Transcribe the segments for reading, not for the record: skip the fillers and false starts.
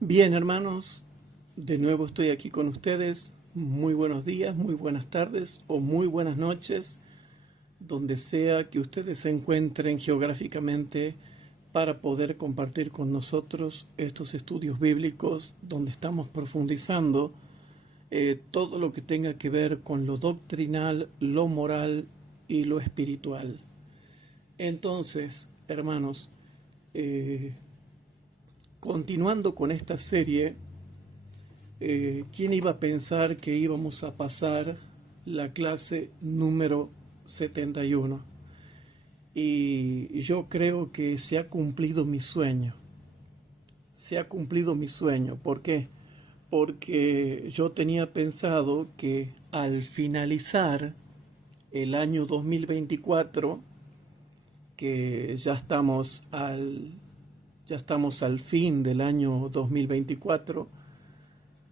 Bien, hermanos, de nuevo estoy aquí con ustedes. Muy buenos días, muy buenas tardes o muy buenas noches, donde sea que ustedes se encuentren geográficamente para poder compartir con nosotros estos estudios bíblicos donde estamos profundizando todo lo que tenga que ver con lo doctrinal, lo moral y lo espiritual. Entonces, hermanos, eh, continuando con esta serie, ¿quién iba a pensar que íbamos a pasar la clase número 71? Y yo creo que se ha cumplido mi sueño. Se ha cumplido mi sueño. ¿Por qué? Porque yo tenía pensado que al finalizar el año 2024, que ya estamos al fin del año 2024,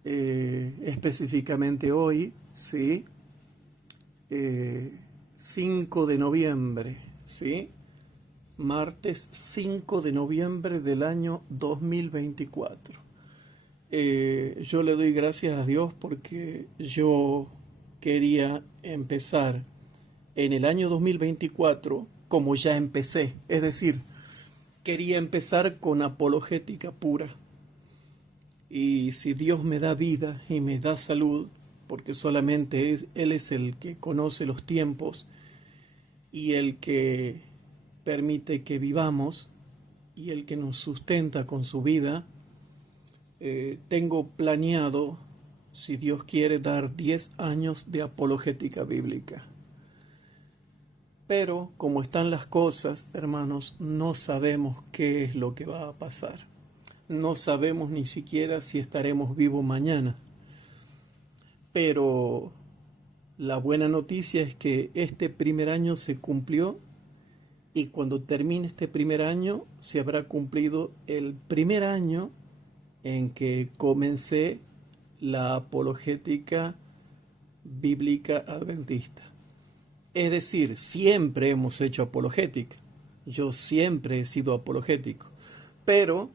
específicamente hoy, ¿sí? 5 de noviembre, ¿sí? Martes 5 de noviembre del año 2024. Yo le doy gracias a Dios porque yo quería empezar en el año 2024 como ya empecé, es decir, quería empezar con apologética pura. Y si Dios me da vida y me da salud, porque solamente Él es el que conoce los tiempos y el que permite que vivamos y el que nos sustenta con su vida, tengo planeado, si Dios quiere, dar 10 años de apologética bíblica. Pero como están las cosas, hermanos, no sabemos qué es lo que va a pasar. No sabemos ni siquiera si estaremos vivos mañana. Pero la buena noticia es que este primer año se cumplió y cuando termine este primer año se habrá cumplido el primer año en que comencé la apologética bíblica adventista. Es decir, siempre hemos hecho apologética. Yo siempre he sido apologético. Pero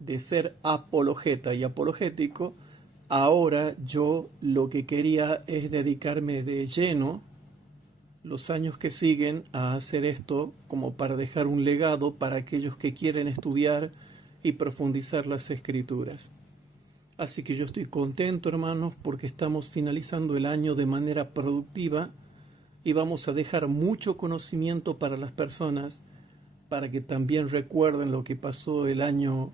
de ser apologeta y apologético, ahora yo lo que quería es dedicarme de lleno los años que siguen a hacer esto como para dejar un legado para aquellos que quieren estudiar y profundizar las escrituras. Así que yo estoy contento, hermanos, porque estamos finalizando el año de manera productiva y vamos a dejar mucho conocimiento para las personas para que también recuerden lo que pasó el año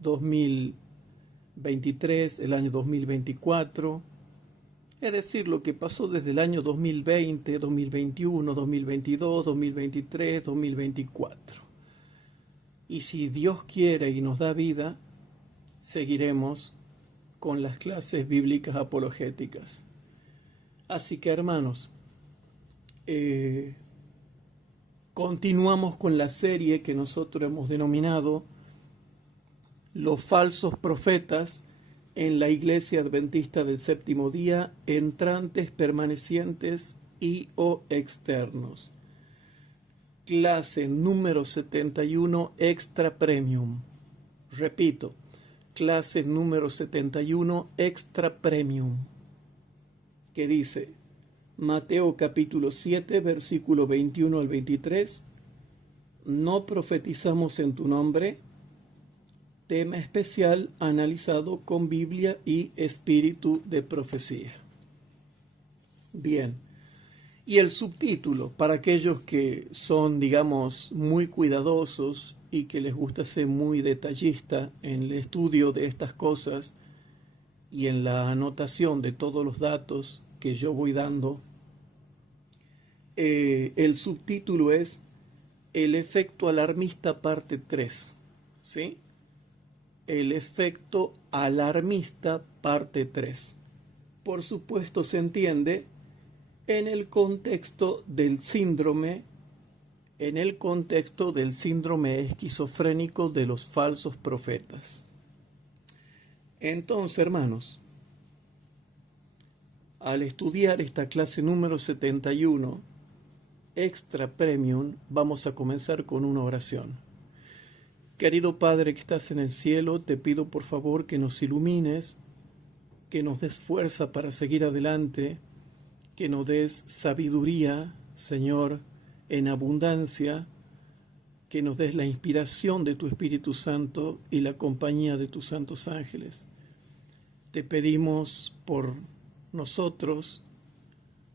2023, el año 2024, es decir, lo que pasó desde el año 2020, 2021, 2022, 2023, 2024. Y si Dios quiere y nos da vida, seguiremos con las clases bíblicas apologéticas. Así que, hermanos, continuamos con la serie que nosotros hemos denominado Los falsos profetas en la Iglesia Adventista del Séptimo Día, entrantes, permanecientes y o externos. Clase número 71 Extra Premium. Repito, clase número 71 Extra Premium, que dice Mateo capítulo 7, versículo 21 al 23, no profetizamos en tu nombre, tema especial analizado con Biblia y espíritu de profecía. Bien, y el subtítulo, para aquellos que son, digamos, muy cuidadosos y que les gusta ser muy detallista en el estudio de estas cosas y en la anotación de todos los datos que yo voy dando, el subtítulo es El efecto alarmista parte 3, ¿sí? El efecto alarmista parte 3. Por supuesto se entiende en el contexto del síndrome esquizofrénico de los falsos profetas. Entonces, hermanos, al estudiar esta clase número 71, Extra Premium, vamos a comenzar con una oración. Querido Padre que estás en el cielo, te pido por favor que nos ilumines, que nos des fuerza para seguir adelante, que nos des sabiduría, Señor, en abundancia, que nos des la inspiración de tu Espíritu Santo y la compañía de tus santos ángeles. Te pedimos por nosotros,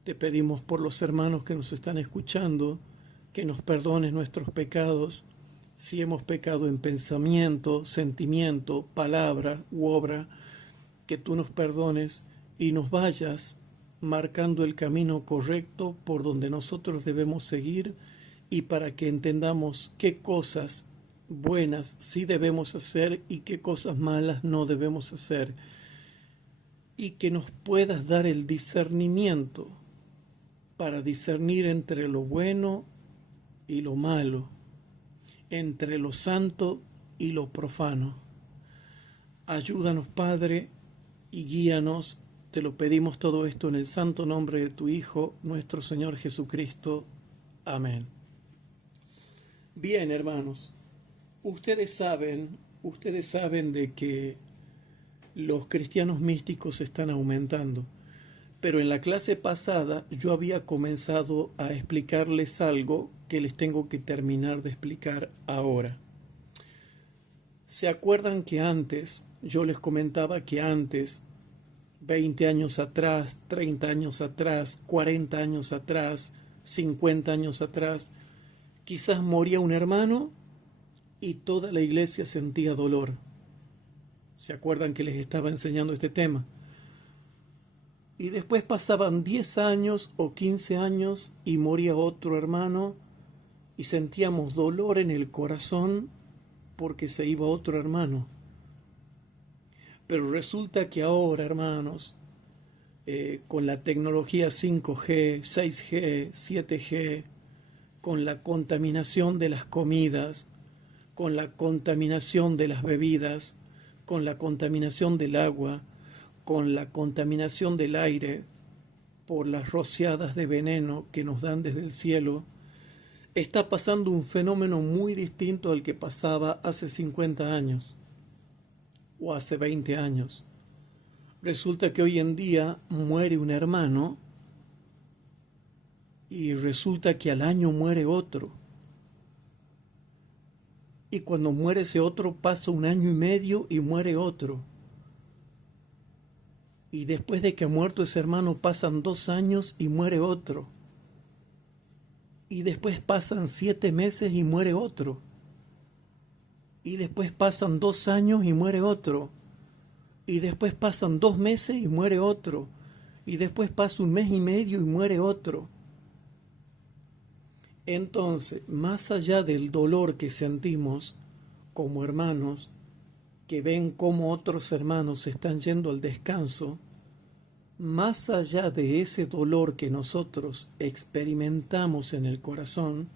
te pedimos por los hermanos que nos están escuchando, que nos perdones nuestros pecados, si hemos pecado en pensamiento, sentimiento, palabra u obra, que tú nos perdones y nos vayas marcando el camino correcto por donde nosotros debemos seguir, y para que entendamos qué cosas buenas sí debemos hacer y qué cosas malas no debemos hacer, y que nos puedas dar el discernimiento para discernir entre lo bueno y lo malo, entre lo santo y lo profano. Ayúdanos, Padre, y guíanos. Te lo pedimos todo esto en el santo nombre de tu Hijo, nuestro Señor Jesucristo. Amén. Bien, hermanos, ustedes saben de que los cristianos místicos están aumentando, pero en la clase pasada yo había comenzado a explicarles algo que les tengo que terminar de explicar ahora. ¿Se acuerdan que antes, yo les comentaba que antes, 20 años atrás, 30 años atrás, 40 años atrás, 50 años atrás, quizás moría un hermano y toda la iglesia sentía dolor? ¿Se acuerdan que les estaba enseñando este tema? Y después pasaban 10 años o 15 años y moría otro hermano y sentíamos dolor en el corazón porque se iba otro hermano. Pero resulta que ahora, hermanos, con la tecnología 5G, 6G, 7G, con la contaminación de las comidas, con la contaminación de las bebidas, con la contaminación del agua, con la contaminación del aire, por las rociadas de veneno que nos dan desde el cielo, está pasando un fenómeno muy distinto al que pasaba hace 50 años o hace 20 años. Resulta que hoy en día muere un hermano y resulta que al año muere otro. Y cuando muere ese otro pasa un año y medio y muere otro. Y después de que ha muerto ese hermano pasan 2 años y muere otro. Y después pasan 7 meses y muere otro. Y después pasan 2 años y muere otro. Y después pasan 2 meses y muere otro. Y después pasa un mes y medio y muere otro. Entonces, más allá del dolor que sentimos como hermanos, que ven cómo otros hermanos se están yendo al descanso, más allá de ese dolor que nosotros experimentamos en el corazón,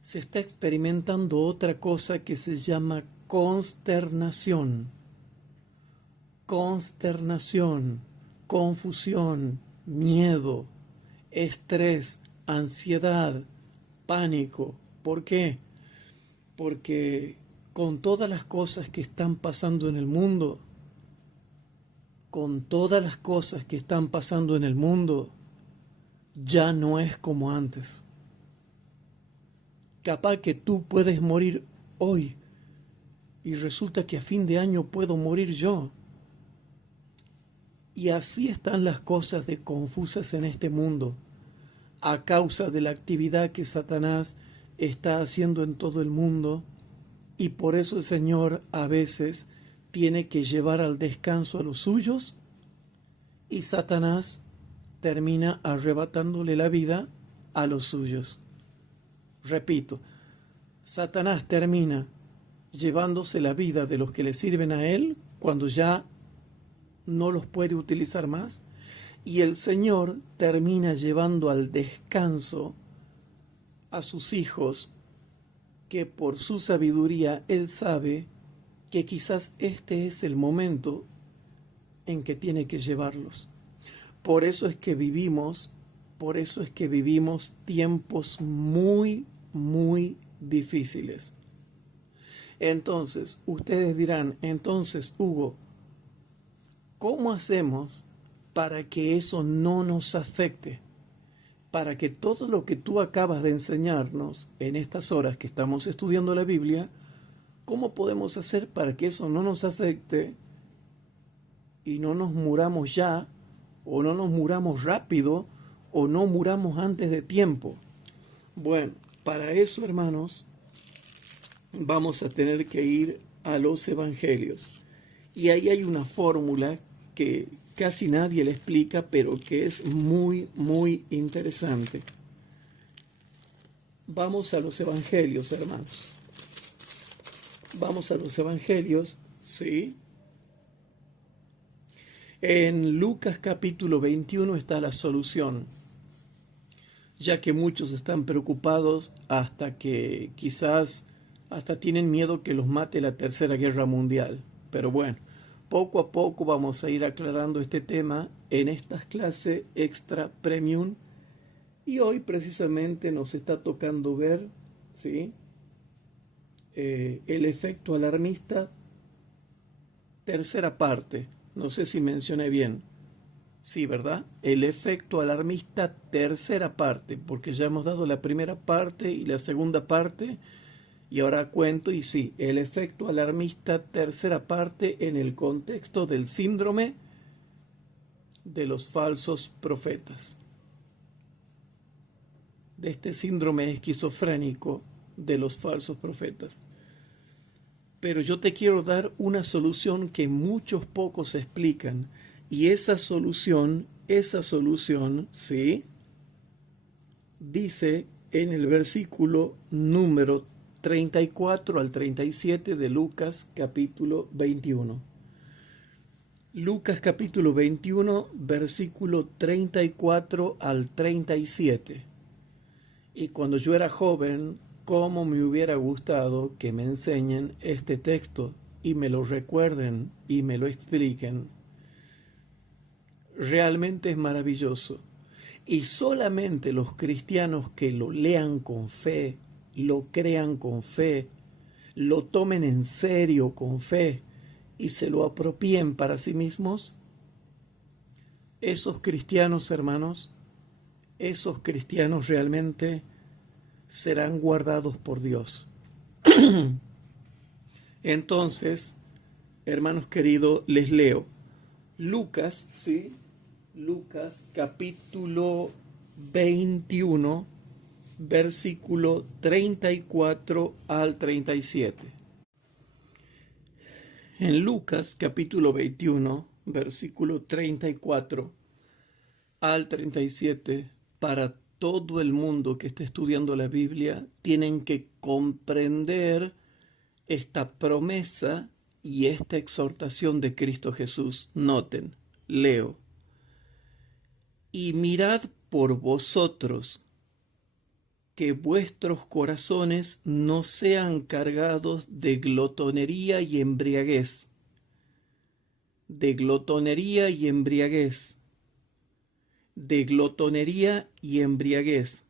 se está experimentando otra cosa que se llama consternación. Consternación, confusión, miedo, estrés, ansiedad, pánico. ¿Por qué? Porque con todas las cosas que están pasando en el mundo, ya no es como antes. Capaz que tú puedes morir hoy y resulta que a fin de año puedo morir yo. Y así están las cosas de confusas en este mundo, a causa de la actividad que Satanás está haciendo en todo el mundo, y por eso el Señor a veces tiene que llevar al descanso a los suyos, y Satanás termina arrebatándole la vida a los suyos. Repito, Satanás termina llevándose la vida de los que le sirven a él cuando ya no los puede utilizar más, y el Señor termina llevando al descanso a sus hijos, que por su sabiduría Él sabe que quizás este es el momento en que tiene que llevarlos. Por eso es que vivimos tiempos muy, muy difíciles. Entonces, ustedes dirán, entonces, Hugo, ¿cómo hacemos para que eso no nos afecte? Para que todo lo que tú acabas de enseñarnos en estas horas que estamos estudiando la Biblia, ¿cómo podemos hacer para que eso no nos afecte y no nos muramos ya, o no nos muramos rápido, o no muramos antes de tiempo? Bueno, para eso, hermanos, vamos a tener que ir a los evangelios. Y ahí hay una fórmula que casi nadie le explica, pero que es muy, muy interesante. Vamos a los evangelios, hermanos. Vamos a los evangelios, ¿sí? En Lucas capítulo 21 está la solución, ya que muchos están preocupados hasta que quizás hasta tienen miedo que los mate la Tercera Guerra Mundial. Pero bueno, poco a poco vamos a ir aclarando este tema en estas clases extra premium. Y hoy precisamente nos está tocando ver, ¿sí?, el efecto alarmista, tercera parte. No sé si mencioné bien. Sí, ¿verdad? El efecto alarmista, tercera parte, porque ya hemos dado la primera parte y la segunda parte, y ahora cuento, y sí, el efecto alarmista, tercera parte, en el contexto del síndrome de los falsos profetas, de este síndrome esquizofrénico de los falsos profetas. Pero yo te quiero dar una solución que muchos pocos explican, y esa solución, ¿sí?, dice en el versículo número 34 al 37 de Lucas capítulo 21. Lucas capítulo 21, versículo 34 al 37. Y cuando yo era joven, cómo me hubiera gustado que me enseñen este texto y me lo recuerden y me lo expliquen. Realmente es maravilloso. Y solamente los cristianos que lo lean con fe, lo crean con fe, lo tomen en serio con fe y se lo apropien para sí mismos, esos cristianos, hermanos, esos cristianos realmente serán guardados por Dios. Entonces, hermanos queridos, les leo Lucas, ¿sí?, Lucas capítulo 21, versículo 34 al 37. En Lucas capítulo 21, versículo 34 al 37, para todo el mundo que esté estudiando la Biblia, tienen que comprender esta promesa y esta exhortación de Cristo Jesús. Noten, leo: y mirad por vosotros que vuestros corazones no sean cargados de glotonería y embriaguez, de glotonería y embriaguez, de glotonería y embriaguez,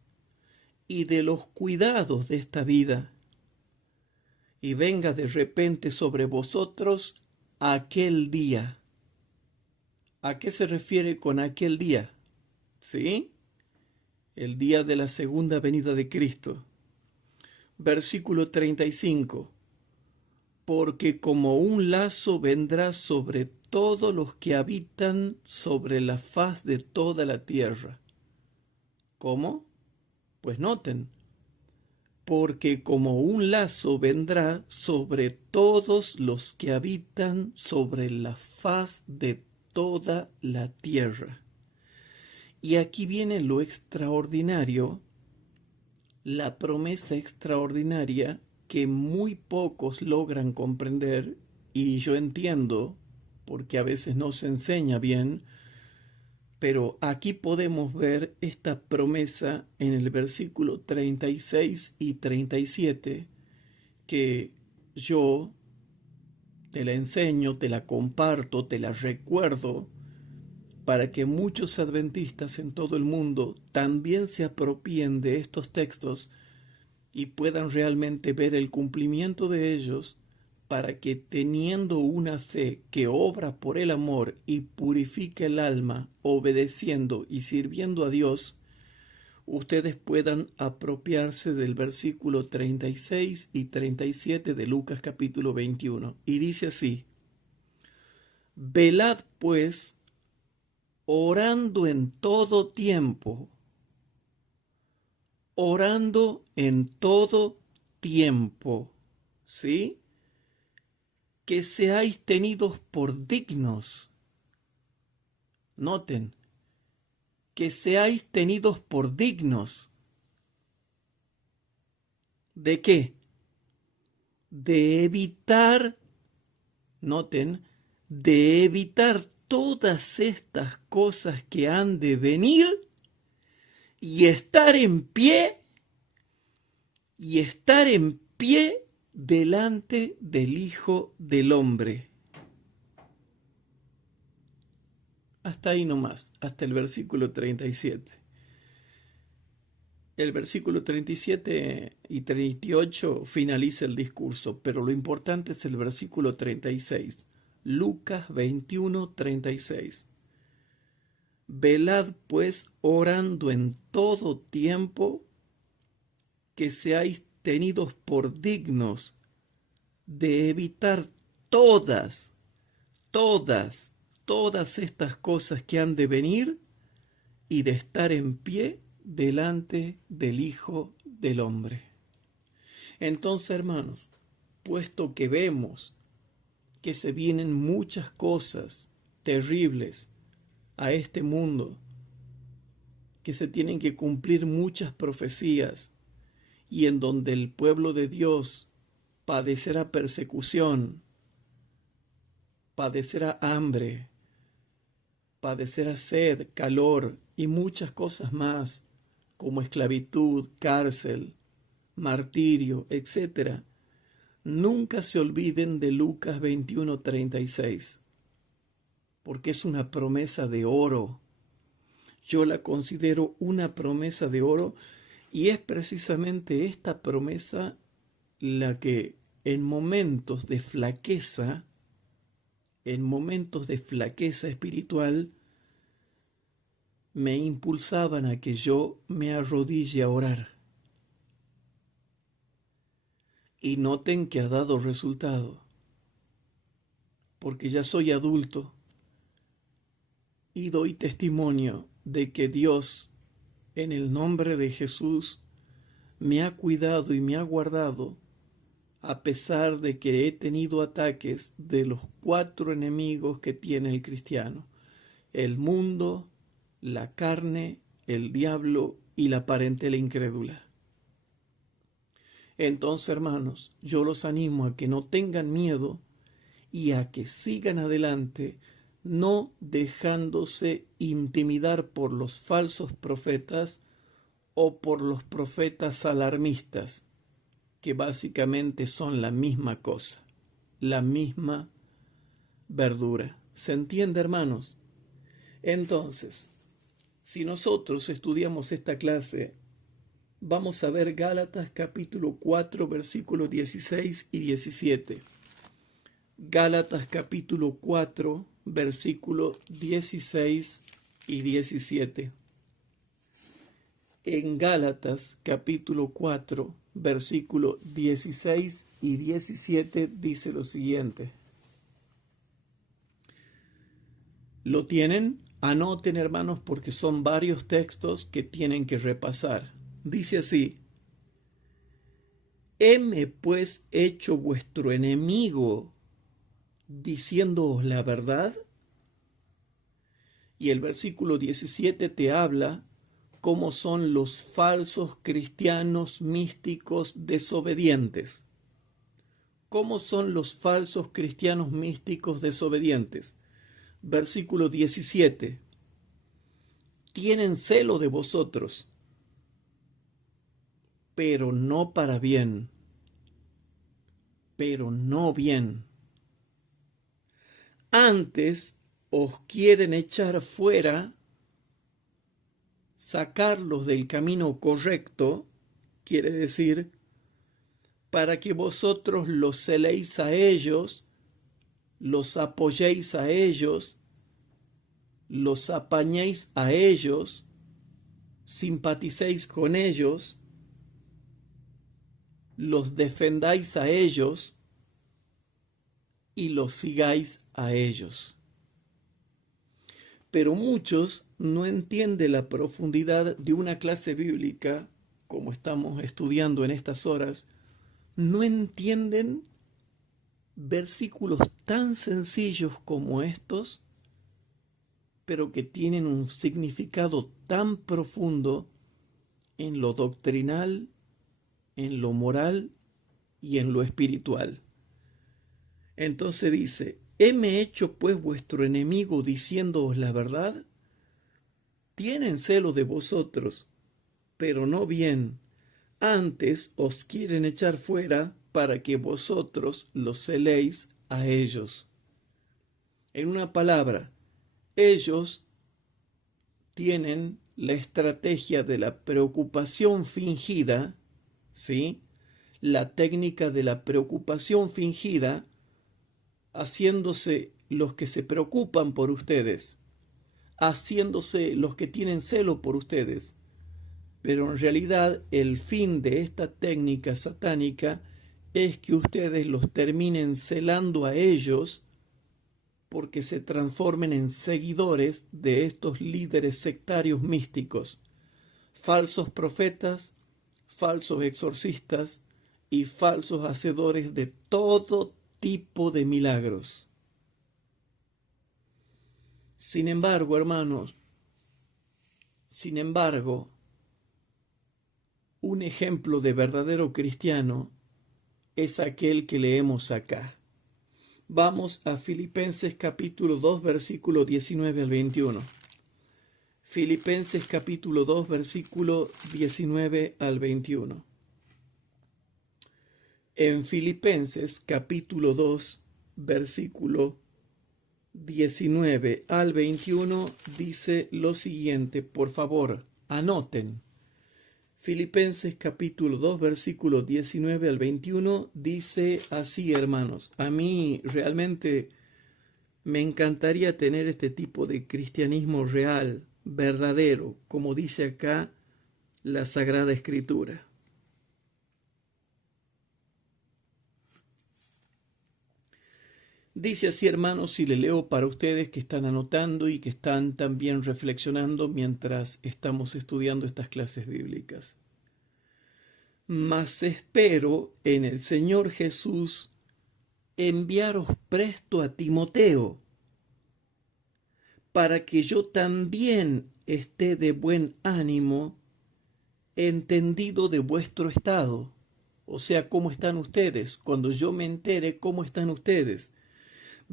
y de los cuidados de esta vida, y venga de repente sobre vosotros aquel día. ¿A qué se refiere con aquel día? ¿Sí? El día de la segunda venida de Cristo. Versículo 35. Porque como un lazo vendrá sobre todos los que habitan sobre la faz de toda la tierra. ¿Cómo? Pues noten, porque como un lazo vendrá sobre todos los que habitan sobre la faz de toda la tierra. Y aquí viene lo extraordinario, la promesa extraordinaria que muy pocos logran comprender, y yo entiendo, porque a veces no se enseña bien, pero aquí podemos ver esta promesa en el versículo 36 y 37, que yo te la enseño, te la comparto, te la recuerdo, para que muchos adventistas en todo el mundo también se apropien de estos textos y puedan realmente ver el cumplimiento de ellos para que teniendo una fe que obra por el amor y purifica el alma, obedeciendo y sirviendo a Dios, ustedes puedan apropiarse del versículo 36 y 37 de Lucas capítulo 21. Y dice así: velad pues, orando en todo tiempo, orando en todo tiempo, ¿sí? Que seáis tenidos por dignos. Noten, que seáis tenidos por dignos. ¿De qué? De evitar, noten, de evitar todas estas cosas que han de venir y estar en pie, delante del Hijo del Hombre. Hasta ahí nomás, hasta el versículo 37. El versículo 37 y 38 finaliza el discurso, pero lo importante es el versículo 36. Lucas 21, 36. Velad pues orando en todo tiempo, que seáis tenidos por dignos de evitar todas estas cosas que han de venir y de estar en pie delante del Hijo del Hombre. Entonces, hermanos, puesto que vemos que se vienen muchas cosas terribles a este mundo, que se tienen que cumplir muchas profecías, y en donde el pueblo de Dios padecerá persecución, padecerá hambre, padecerá sed, calor y muchas cosas más, como esclavitud, cárcel, martirio, etc. Nunca se olviden de Lucas 21:36, porque es una promesa de oro. Yo la considero una promesa de oro, y es precisamente esta promesa la que en momentos de flaqueza espiritual, me impulsaban a que yo me arrodille a orar. Y noten que ha dado resultado, porque ya soy adulto y doy testimonio de que Dios, en el nombre de Jesús, me ha cuidado y me ha guardado, a pesar de que he tenido ataques de los 4 enemigos que tiene el cristiano: el mundo, la carne, el diablo y la parentela incrédula. Entonces, hermanos, yo los animo a que no tengan miedo y a que sigan adelante, no dejándose intimidar por los falsos profetas o por los profetas alarmistas, que básicamente son la misma cosa, la misma verdura. ¿Se entiende, hermanos? Entonces, si nosotros estudiamos esta clase, vamos a ver Gálatas capítulo 4, versículos 16 y 17. Gálatas capítulo 4, versículos 16 y 17. En Gálatas capítulo 4, versículos 16 y 17 dice lo siguiente. ¿Lo tienen? Anoten, hermanos, porque son varios textos que tienen que repasar. Dice así: heme pues hecho vuestro enemigo, diciéndoos la verdad. Y el versículo 17 te habla cómo son los falsos cristianos místicos desobedientes. ¿Cómo son los falsos cristianos místicos desobedientes? Versículo 17. Tienen celo de vosotros, pero no para bien, pero no bien. Antes os quieren echar fuera, sacarlos del camino correcto, quiere decir, para que vosotros los celéis a ellos, los apoyéis a ellos, los apañéis a ellos, simpaticéis con ellos, los defendáis a ellos y los sigáis a ellos. Pero muchos no entienden la profundidad de una clase bíblica, como estamos estudiando en estas horas, no entienden versículos tan sencillos como estos, pero que tienen un significado tan profundo en lo doctrinal, en lo moral y en lo espiritual. Entonces dice: ¿heme hecho pues vuestro enemigo diciéndoos la verdad? Tienen celo de vosotros, pero no bien. Antes os quieren echar fuera para que vosotros los celéis a ellos. En una palabra, ellos tienen la estrategia de la preocupación fingida, ¿sí? La técnica de la preocupación fingida, haciéndose los que se preocupan por ustedes, haciéndose los que tienen celo por ustedes. Pero en realidad el fin de esta técnica satánica es que ustedes los terminen celando a ellos, porque se transformen en seguidores de estos líderes sectarios místicos, falsos profetas, falsos exorcistas y falsos hacedores de todo tipo de milagros. Sin embargo, hermanos, un ejemplo de verdadero cristiano es aquel que leemos acá. Vamos a Filipenses capítulo 2, versículo 19 al 21. Filipenses capítulo 2, versículo 19 al 21. En Filipenses capítulo 2, versículo 19 al 21 dice lo siguiente, por favor, anoten. Filipenses capítulo 2, versículo 19 al 21 dice así, hermanos. A mí realmente me encantaría tener este tipo de cristianismo real, verdadero, como dice acá la Sagrada Escritura. Dice así, hermanos, y le leo para ustedes que están anotando y que están también reflexionando mientras estamos estudiando estas clases bíblicas. Mas espero en el Señor Jesús enviaros presto a Timoteo, para que yo también esté de buen ánimo, entendido de vuestro estado. O sea, ¿cómo están ustedes? Cuando yo me entere, ¿cómo están ustedes?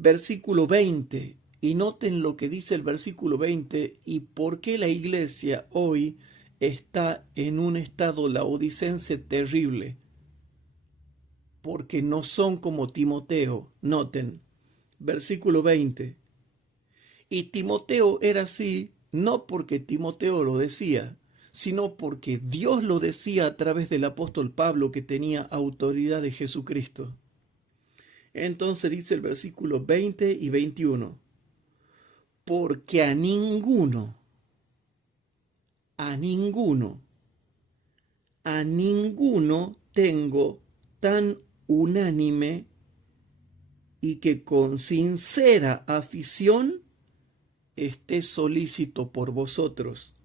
Versículo 20, y noten lo que dice el versículo 20 y por qué la iglesia hoy está en un estado laodicense terrible. Porque no son como Timoteo. Noten, versículo 20. Y Timoteo era así, no porque Timoteo lo decía, sino porque Dios lo decía a través del apóstol Pablo, que tenía autoridad de Jesucristo. Entonces dice el versículo 20 y 21, porque a ninguno tengo tan unánime y que con sincera afición esté solícito por vosotros.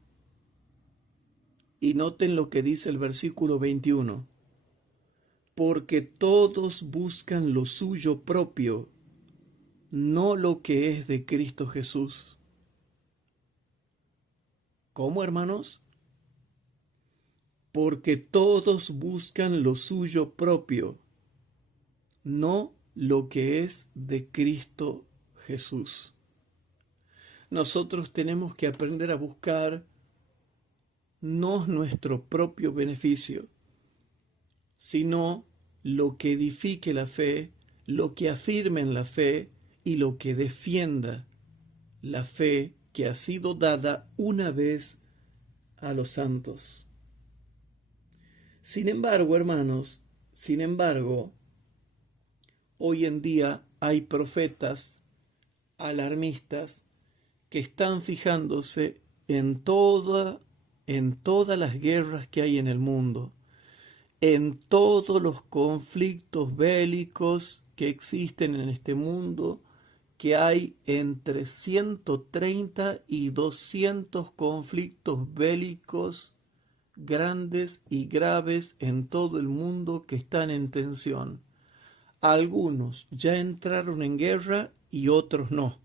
Y noten lo que dice el versículo 21. Porque todos buscan lo suyo propio, no lo que es de Cristo Jesús. ¿Cómo, hermanos? Porque todos buscan lo suyo propio, no lo que es de Cristo Jesús. Nosotros tenemos que aprender a buscar no nuestro propio beneficio, sino lo que edifique la fe, lo que afirme en la fe y lo que defienda la fe que ha sido dada una vez a los santos. Sin embargo, hermanos, Sin embargo, hoy en día hay profetas alarmistas que están fijándose en todas las guerras que hay en el mundo, en todos los conflictos bélicos que existen en este mundo, que hay entre 130 y 200 conflictos bélicos grandes y graves en todo el mundo que están en tensión. Algunos ya entraron en guerra y otros no.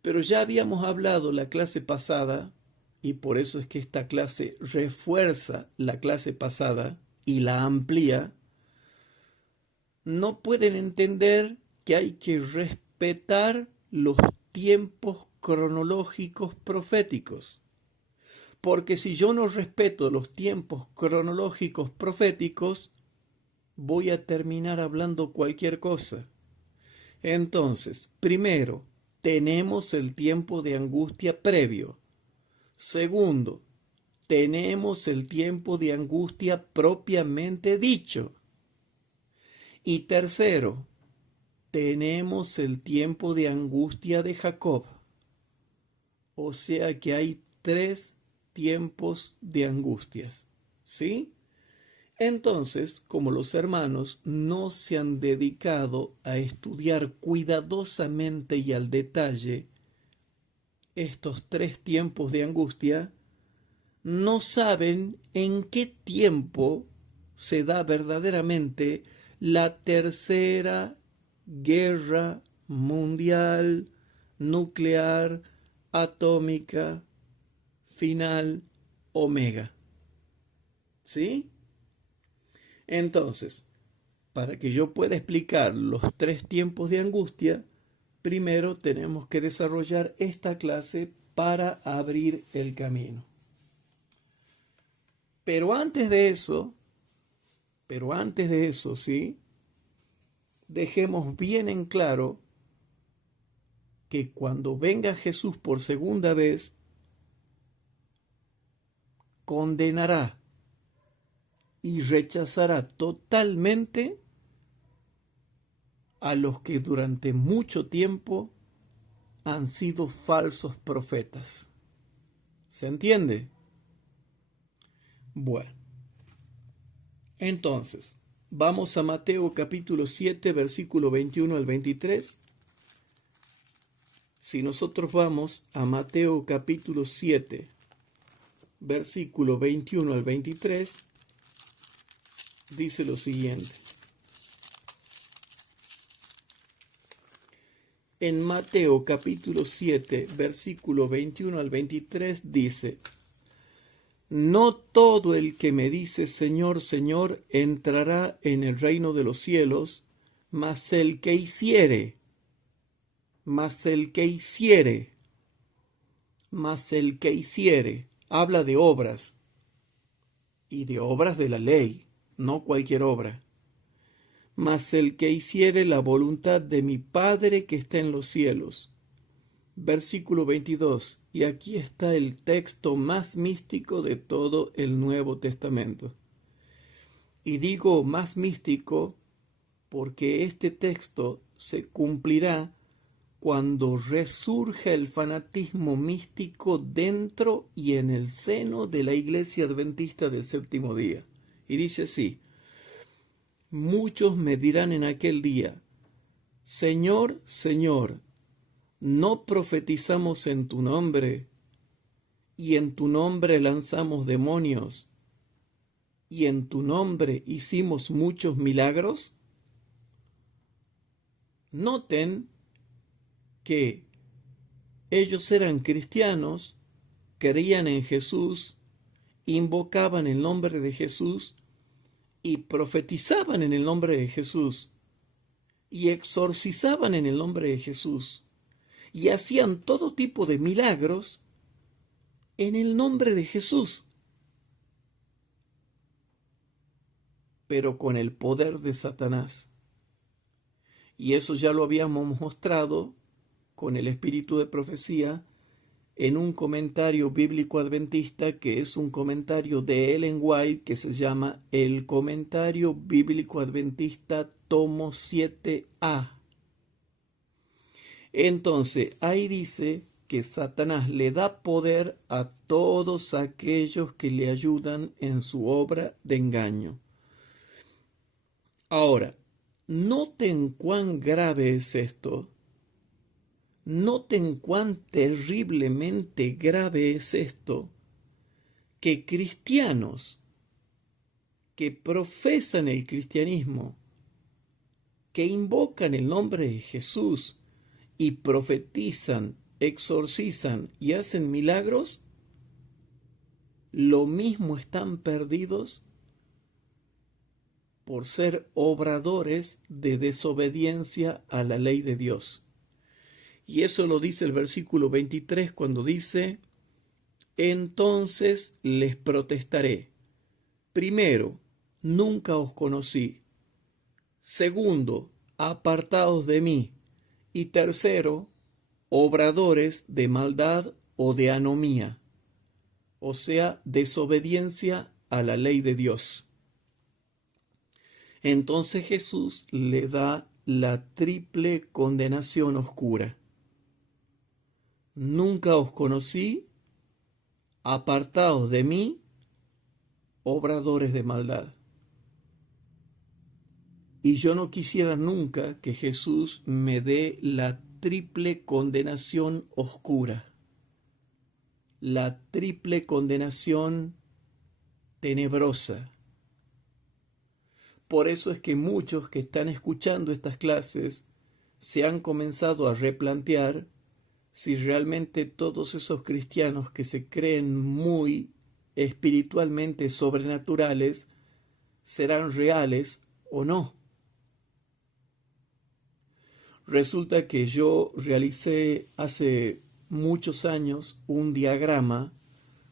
Pero ya habíamos hablado la clase pasada, y por eso es que esta clase refuerza la clase pasada y la amplía. No pueden entender que hay que respetar los tiempos cronológicos proféticos. Porque si yo no respeto los tiempos cronológicos proféticos, voy a terminar hablando cualquier cosa. Entonces, primero, tenemos el tiempo de angustia previo. Segundo, tenemos el tiempo de angustia propiamente dicho. Y tercero, tenemos el tiempo de angustia de Jacob. O sea que hay 3 tiempos de angustias. ¿Sí? Entonces, como los hermanos no se han dedicado a estudiar cuidadosamente y al detalle estos 3 tiempos de angustia, no saben en qué tiempo se da verdaderamente la tercera guerra mundial, nuclear, atómica, final, omega. ¿Sí? Entonces, para que yo pueda explicar los 3 tiempos de angustia, primero tenemos que desarrollar esta clase para abrir el camino. Pero antes de eso, ¿sí? Dejemos bien en claro que cuando venga Jesús por segunda vez, condenará y rechazará totalmente a los que durante mucho tiempo han sido falsos profetas. ¿Se entiende? Bueno, entonces, vamos a Mateo capítulo 7, versículo 21 al 23. Si nosotros vamos a Mateo capítulo 7, versículo 21 al 23, dice lo siguiente. En Mateo capítulo 7, versículo 21 al 23 dice: No todo el que me dice Señor, Señor, entrará en el reino de los cielos, mas el que hiciere, habla de obras, y de obras de la ley, no cualquier obra. Mas el que hiciere la voluntad de mi Padre que está en los cielos. Versículo 22, y aquí está el texto más místico de todo el Nuevo Testamento. Y digo más místico porque este texto se cumplirá cuando resurja el fanatismo místico dentro y en el seno de la Iglesia Adventista del Séptimo Día. Y dice así: Muchos me dirán en aquel día: Señor, Señor, ¿no profetizamos en tu nombre, y en tu nombre lanzamos demonios, y en tu nombre hicimos muchos milagros? Noten que ellos eran cristianos, creían en Jesús, invocaban el nombre de Jesús y profetizaban en el nombre de Jesús y exorcizaban en el nombre de Jesús y hacían todo tipo de milagros en el nombre de Jesús, pero con el poder de Satanás. Y eso ya lo habíamos mostrado con el espíritu de profecía en un comentario bíblico adventista que es un comentario de Ellen White que se llama El Comentario Bíblico Adventista Tomo 7a. Entonces, ahí dice que Satanás le da poder a todos aquellos que le ayudan en su obra de engaño. Ahora, noten cuán grave es esto. Noten cuán terriblemente grave es esto, que cristianos que profesan el cristianismo, que invocan el nombre de Jesús y profetizan, exorcizan y hacen milagros, lo mismo están perdidos por ser obradores de desobediencia a la ley de Dios. Y eso lo dice el versículo 23 cuando dice: entonces les protestaré. Primero, nunca os conocí. Segundo, apartaos de mí. Y tercero, obradores de maldad o de anomía, o sea, desobediencia a la ley de Dios. Entonces Jesús le da la triple condenación oscura. Nunca os conocí, apartaos de mí, obradores de maldad. Y yo no quisiera nunca que Jesús me dé la triple condenación oscura, la triple condenación tenebrosa. Por eso es que muchos que están escuchando estas clases se han comenzado a replantear si realmente todos esos cristianos que se creen muy espiritualmente sobrenaturales serán reales o no. Resulta que yo realicé hace muchos años un diagrama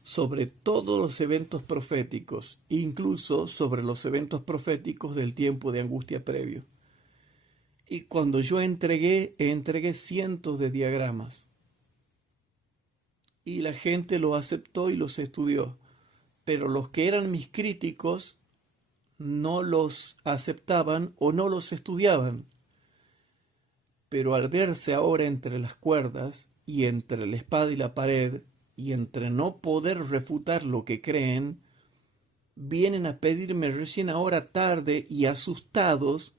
sobre todos los eventos proféticos, incluso sobre los eventos proféticos del tiempo de angustia previo. Y cuando yo entregué cientos de diagramas. Y la gente lo aceptó y los estudió. Pero los que eran mis críticos no los aceptaban o no los estudiaban. Pero al verse ahora entre las cuerdas y entre la espada y la pared y entre no poder refutar lo que creen, vienen a pedirme recién ahora tarde y asustados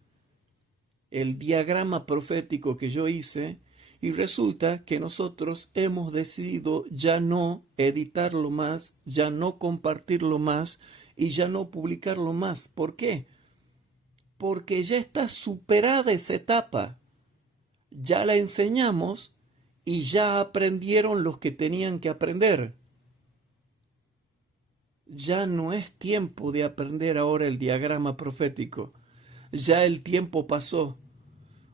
el diagrama profético que yo hice, y resulta que nosotros hemos decidido ya no editarlo más, ya no compartirlo más y ya no publicarlo más. ¿Por qué? Porque ya está superada esa etapa. Ya la enseñamos y ya aprendieron los que tenían que aprender. Ya no es tiempo de aprender ahora el diagrama profético. Ya el tiempo pasó.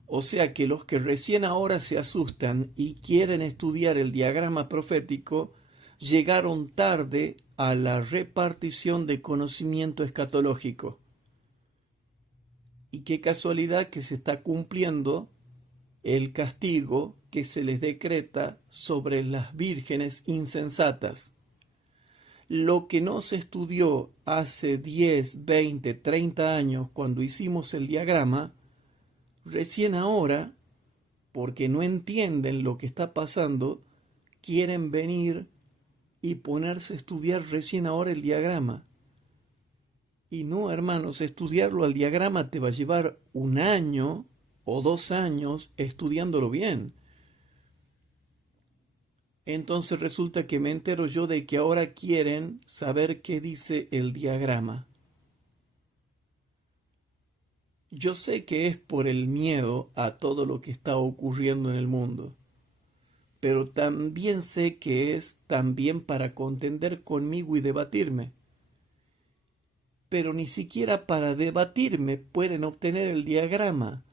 O sea que los que recién ahora se asustan y quieren estudiar el diagrama profético llegaron tarde a la repartición de conocimiento escatológico. Y qué casualidad que se está cumpliendo el castigo que se les decreta sobre las vírgenes insensatas. Lo que no se estudió hace 10, 20, 30 años cuando hicimos el diagrama, recién ahora, porque no entienden lo que está pasando, quieren venir y ponerse a estudiar recién ahora el diagrama. Y no, hermanos, estudiarlo al diagrama te va a llevar 1 año o 2 años estudiándolo bien. Entonces resulta que me entero yo de que ahora quieren saber qué dice el diagrama. Yo sé que es por el miedo a todo lo que está ocurriendo en el mundo, pero también sé que es también para contender conmigo y debatirme. Pero ni siquiera para debatirme pueden obtener el diagrama,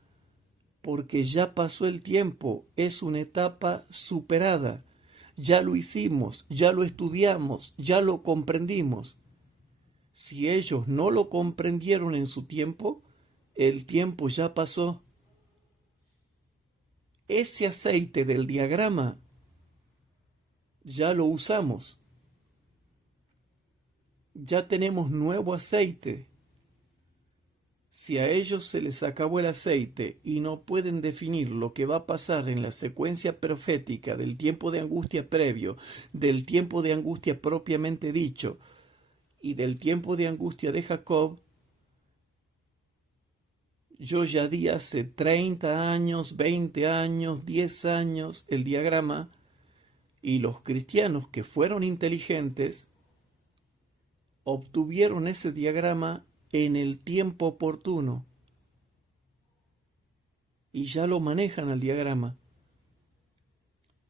porque ya pasó el tiempo, es una etapa superada. Ya lo hicimos, ya lo estudiamos, ya lo comprendimos. Si ellos no lo comprendieron en su tiempo, el tiempo ya pasó. Ese aceite del diagrama ya lo usamos. Ya tenemos nuevo aceite. Si a ellos se les acabó el aceite y no pueden definir lo que va a pasar en la secuencia profética del tiempo de angustia previo, del tiempo de angustia propiamente dicho y del tiempo de angustia de Jacob, yo ya di hace 30 años, 20 años, 10 años el diagrama, y los cristianos que fueron inteligentes obtuvieron ese diagrama en el tiempo oportuno y ya lo manejan al diagrama.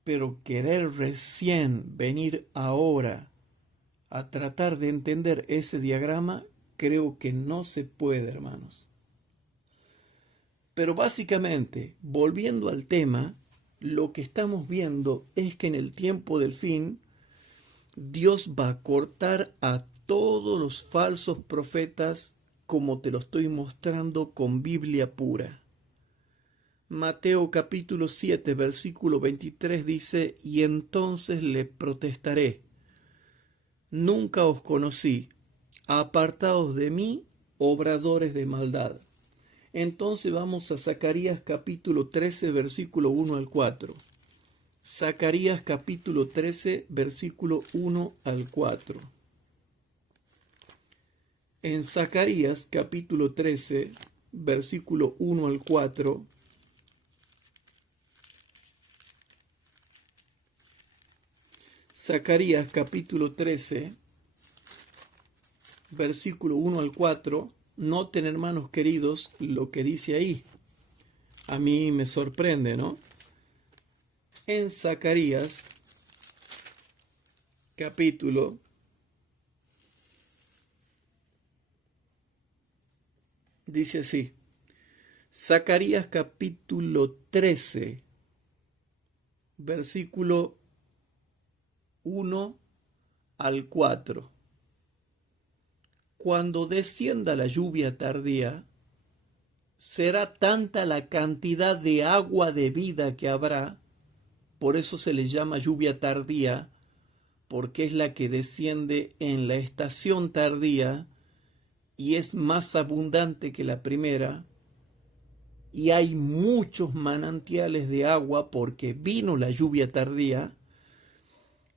Pero querer recién venir ahora a tratar de entender ese diagrama, creo que no se puede, hermanos. Pero básicamente, volviendo al tema, lo que estamos viendo es que en el tiempo del fin, Dios va a cortar a todos los falsos profetas, como te lo estoy mostrando con Biblia pura. Mateo capítulo 7, versículo 23 dice: y entonces le protestaré: nunca os conocí, apartaos de mí, obradores de maldad. Entonces vamos a Zacarías capítulo 13, versículo 1 al 4. Zacarías capítulo 13, versículo 1 al 4. En Zacarías capítulo 13, versículo 1 al 4, Zacarías capítulo 13, versículo 1 al 4, noten, hermanos queridos, lo que dice ahí. A mí me sorprende, ¿no? En Zacarías capítulo dice así. Zacarías capítulo 13, versículo 1 al 4. Cuando descienda la lluvia tardía, será tanta la cantidad de agua de vida que habrá, por eso se le llama lluvia tardía, porque es la que desciende en la estación tardía y es más abundante que la primera, y hay muchos manantiales de agua porque vino la lluvia tardía.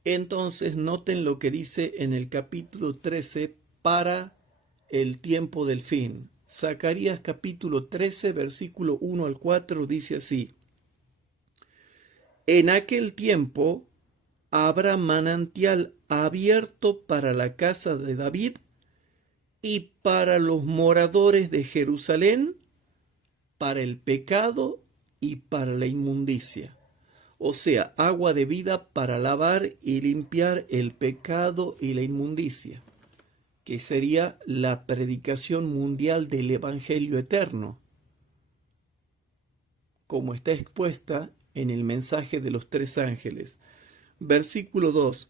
Entonces noten lo que dice en el capítulo 13 para el tiempo del fin. Zacarías capítulo 13, versículo 1 al 4 dice así: en aquel tiempo habrá manantial abierto para la casa de David y para los moradores de Jerusalén, para el pecado y para la inmundicia. O sea, agua de vida para lavar y limpiar el pecado y la inmundicia, que sería la predicación mundial del Evangelio eterno, como está expuesta en el mensaje de los 3 ángeles. Versículo 2.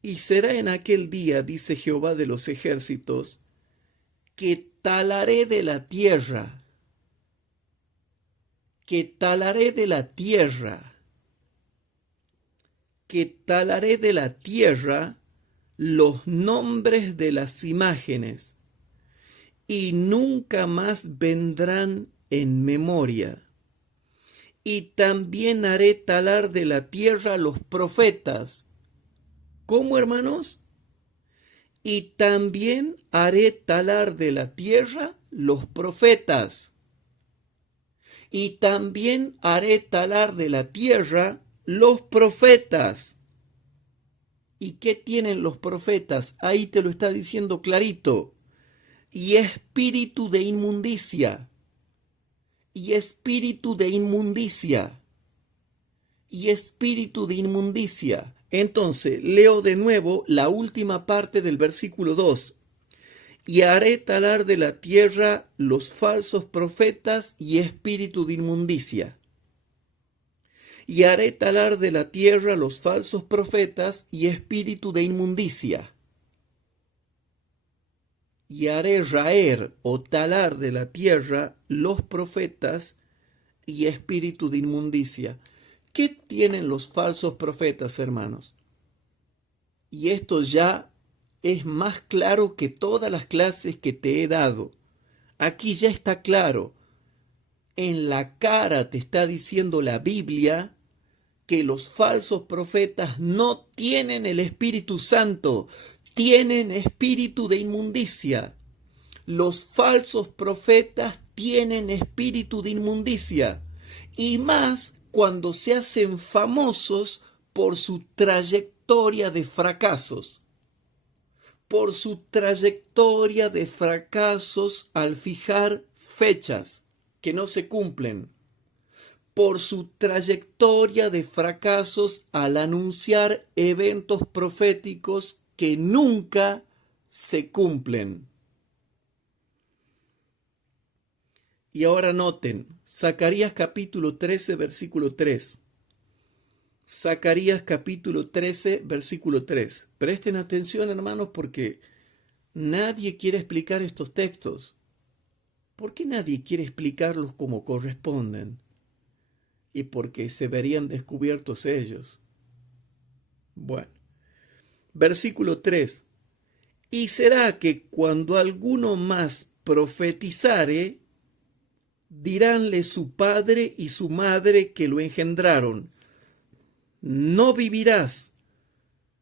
Y será en aquel día, dice Jehová de los ejércitos, que talaré de la tierra, que talaré de la tierra, que talaré de la tierra los nombres de las imágenes, y nunca más vendrán en memoria. Y también haré talar de la tierra los profetas. ¿Cómo, hermanos? Y también haré talar de la tierra los profetas. Y también haré talar de la tierra los profetas. ¿Y qué tienen los profetas? Ahí te lo está diciendo clarito. Y espíritu de inmundicia. Y espíritu de inmundicia. Y espíritu de inmundicia. Entonces, leo de nuevo la última parte del versículo 2. Y haré talar de la tierra los falsos profetas y espíritu de inmundicia. Y haré talar de la tierra los falsos profetas y espíritu de inmundicia. Y haré raer o talar de la tierra los profetas y espíritu de inmundicia. ¿Qué tienen los falsos profetas, hermanos? y esto ya es más claro que todas las clases que te he dado. Aquí ya está claro. En la cara te está diciendo la Biblia que los falsos profetas no tienen el Espíritu Santo, tienen espíritu de inmundicia. Los falsos profetas tienen espíritu de inmundicia, y más cuando se hacen famosos por su trayectoria de fracasos. Por su trayectoria de fracasos al fijar fechas que no se cumplen. Por su trayectoria de fracasos al anunciar eventos proféticos que nunca se cumplen. Y ahora noten, Zacarías capítulo 13, versículo 3. Zacarías capítulo 13, versículo 3. Presten atención, hermanos, porque nadie quiere explicar estos textos. ¿Por qué nadie quiere explicarlos como corresponden? Y porque se verían descubiertos ellos. Bueno, versículo 3. Y será que cuando alguno más profetizare, diránle su padre y su madre que lo engendraron: no vivirás,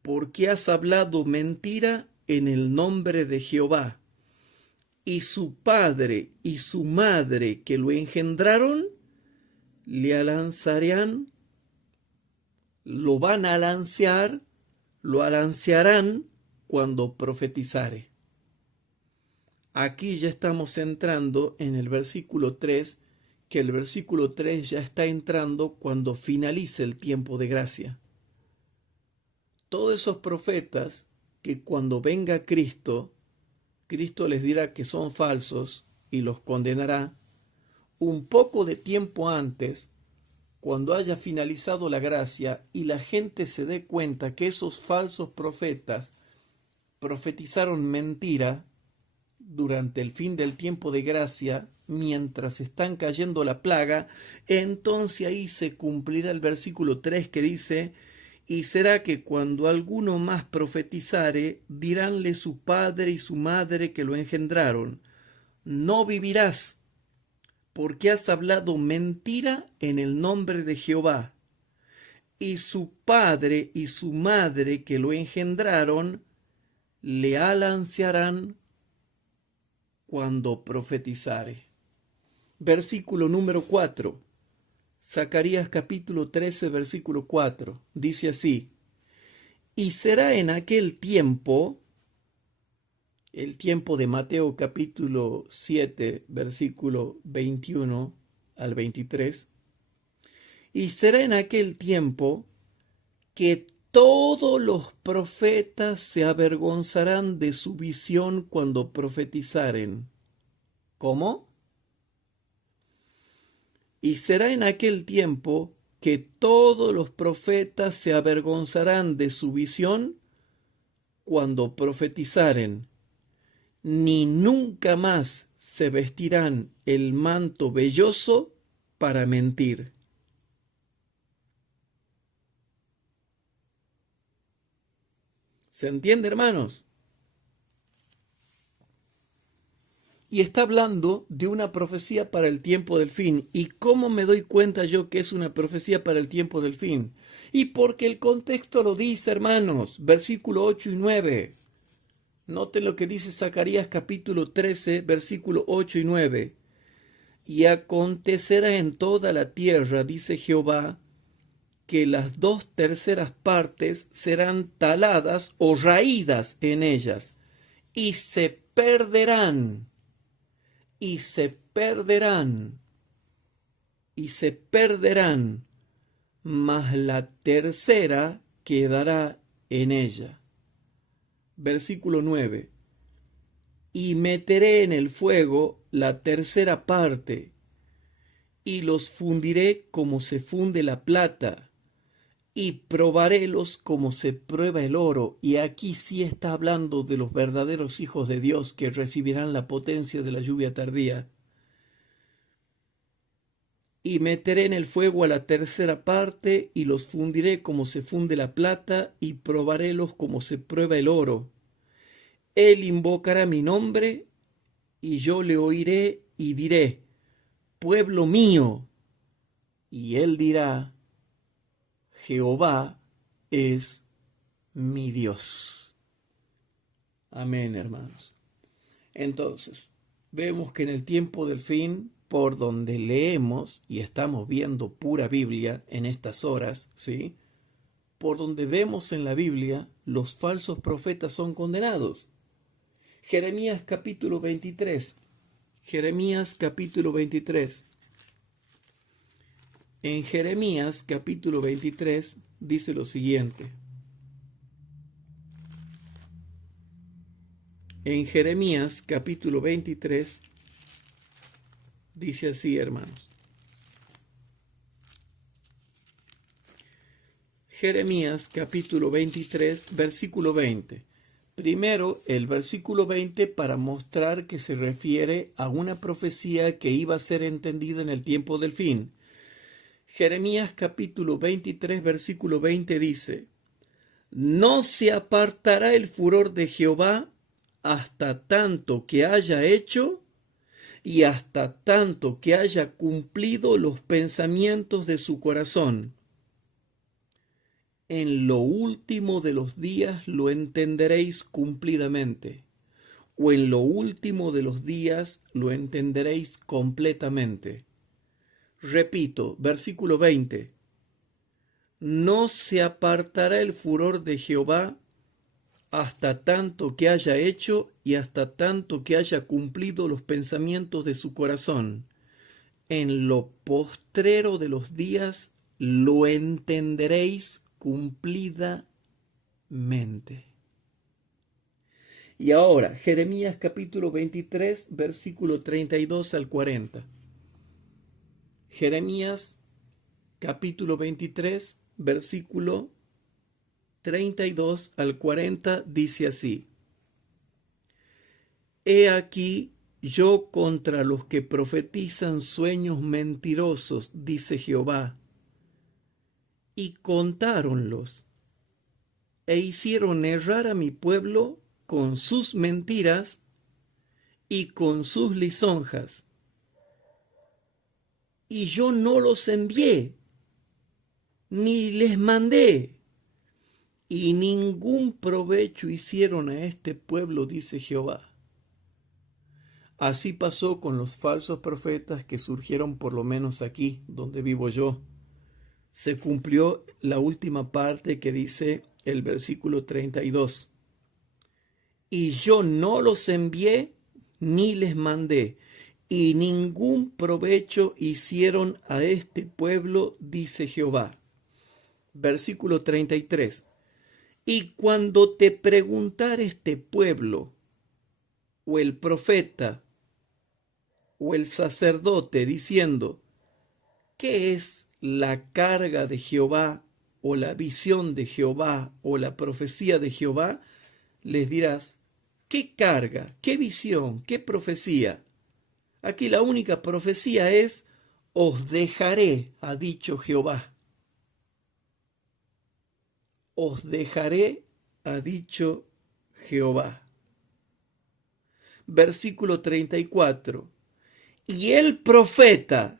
porque has hablado mentira en el nombre de Jehová. Y su padre y su madre que lo engendraron, le alanzarán, lo van a alancear, lo alancearán cuando profetizare. Aquí ya estamos entrando en el versículo 3, que el versículo 3 ya está entrando cuando finalice el tiempo de gracia. Todos esos profetas que cuando venga Cristo, Cristo les dirá que son falsos y los condenará, un poco de tiempo antes, cuando haya finalizado la gracia y la gente se dé cuenta que esos falsos profetas profetizaron mentira durante el fin del tiempo de gracia, mientras están cayendo la plaga, entonces ahí se cumplirá el versículo 3 que dice: y será que cuando alguno más profetizare, diránle su padre y su madre que lo engendraron: no vivirás, porque has hablado mentira en el nombre de Jehová. Y su padre y su madre que lo engendraron, le alancearán cuando profetizare. Versículo número 4. Zacarías capítulo 13, versículo 4. Dice así: y será en aquel tiempo, el tiempo de Mateo capítulo 7, versículo 21 al 23, y será en aquel tiempo que todos los profetas se avergonzarán de su visión cuando profetizaren. ¿Cómo? Y será en aquel tiempo que todos los profetas se avergonzarán de su visión cuando profetizaren, ni nunca más se vestirán el manto velloso para mentir. ¿Se entiende, hermanos? Y está hablando de una profecía para el tiempo del fin. ¿Y cómo me doy cuenta yo que es una profecía para el tiempo del fin? Y porque el contexto lo dice, hermanos. Versículo 8 y 9. Noten lo que dice Zacarías capítulo 13, versículo 8 y 9. Y acontecerá en toda la tierra, dice Jehová, que las 2/3 partes serán taladas o raídas en ellas, y se perderán, y se perderán, y se perderán, mas la tercera quedará en ella. Versículo 9. Y meteré en el fuego la tercera parte, y los fundiré como se funde la plata, y probarélos como se prueba el oro. Y aquí sí está hablando de los verdaderos hijos de Dios que recibirán la potencia de la lluvia tardía. y meteré en el fuego a la tercera parte, y los fundiré como se funde la plata, y probarélos como se prueba el oro. Él invocará mi nombre, y yo le oiré y diré, pueblo mío. Y él dirá, Jehová es mi Dios. Amén, hermanos. Entonces, vemos que en el tiempo del fin, por donde leemos y estamos viendo pura Biblia en estas horas, ¿sí? Por donde vemos en la Biblia, los falsos profetas son condenados. Jeremías capítulo 23. Jeremías capítulo 23. En Jeremías capítulo 23 dice lo siguiente. En Jeremías capítulo 23 dice así, hermanos. Jeremías capítulo 23, versículo 20. Primero, el versículo 20 para mostrar que se refiere a una profecía que iba a ser entendida en el tiempo del fin. Jeremías capítulo 23, versículo 20 dice, no se apartará el furor de Jehová hasta tanto que haya hecho y hasta tanto que haya cumplido los pensamientos de su corazón. En lo último de los días lo entenderéis cumplidamente, o en lo último de los días lo entenderéis completamente. Repito, versículo 20. No se apartará el furor de Jehová hasta tanto que haya hecho y hasta tanto que haya cumplido los pensamientos de su corazón. En lo postrero de los días lo entenderéis cumplidamente. Y ahora, Jeremías capítulo 23, versículo 32 al 40. Jeremías capítulo 23, versículo 32 al 40 dice así. He aquí yo contra los que profetizan sueños mentirosos, dice Jehová, y contáronlos, e hicieron errar a mi pueblo con sus mentiras y con sus lisonjas. Y yo no los envié, ni les mandé, y ningún provecho hicieron a este pueblo, dice Jehová. Así pasó con los falsos profetas que surgieron por lo menos aquí, donde vivo yo. Se cumplió la última parte que dice el versículo 32. Y yo no los envié ni les mandé, y ningún provecho hicieron a este pueblo, dice Jehová. Versículo 33. Y cuando te preguntare este pueblo, o el profeta, o el sacerdote, diciendo, ¿qué es la carga de Jehová, o la visión de Jehová, o la profecía de Jehová? Les dirás, ¿qué carga, qué visión, qué profecía? Aquí la única profecía es, os dejaré, ha dicho Jehová. Os dejaré, ha dicho Jehová. Versículo 34. Y el profeta,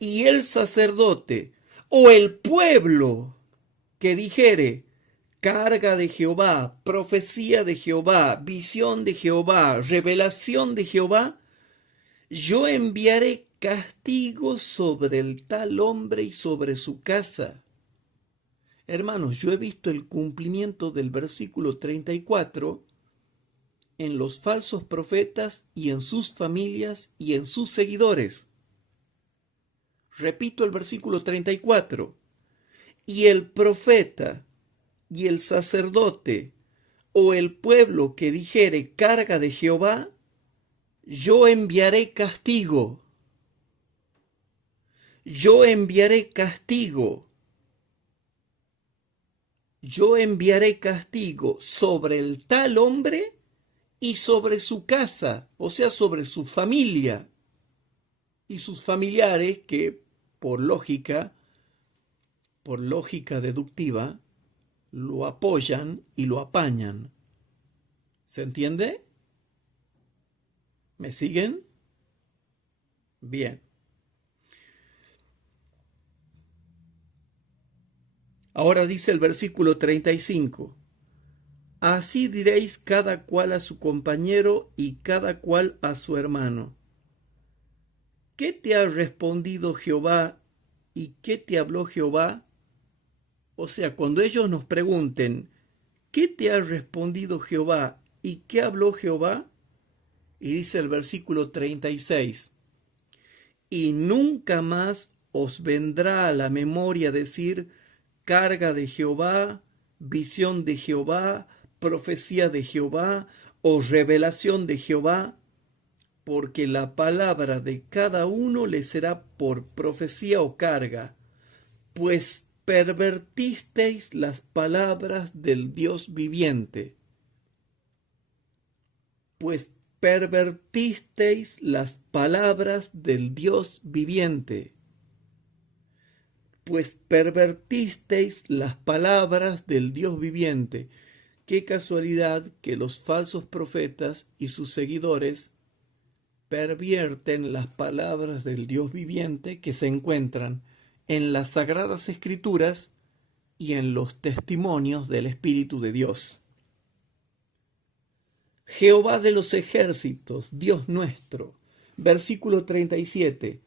y el sacerdote, o el pueblo que dijere, carga de Jehová, profecía de Jehová, visión de Jehová, revelación de Jehová, yo enviaré castigo sobre el tal hombre y sobre su casa. Hermanos, yo he visto el cumplimiento del versículo 34 en los falsos profetas y en sus familias y en sus seguidores. Repito el versículo 34. Y el profeta y el sacerdote o el pueblo que dijere carga de Jehová, yo enviaré castigo. Yo enviaré castigo. Yo enviaré castigo sobre el tal hombre y sobre su casa, o sea, sobre su familia y sus familiares que por lógica deductiva, lo apoyan y lo apañan. ¿Se entiende? ¿Me siguen? Bien. Ahora dice el versículo 35. Así diréis cada cual a su compañero y cada cual a su hermano. ¿Qué te ha respondido Jehová y qué te habló Jehová? O sea, cuando ellos nos pregunten, ¿qué te ha respondido Jehová y qué habló Jehová? Y dice el versículo 36, y nunca más os vendrá a la memoria decir carga de Jehová, visión de Jehová, profecía de Jehová o revelación de Jehová, porque la palabra de cada uno le será por profecía o carga, pues pervertisteis las palabras del Dios viviente. Pues pervertisteis las palabras del Dios viviente. Pues pervertisteis las palabras del Dios viviente. Qué casualidad que los falsos profetas y sus seguidores pervierten las palabras del Dios viviente que se encuentran en las Sagradas Escrituras y en los testimonios del Espíritu de Dios. Jehová de los ejércitos, Dios nuestro. Versículo 37.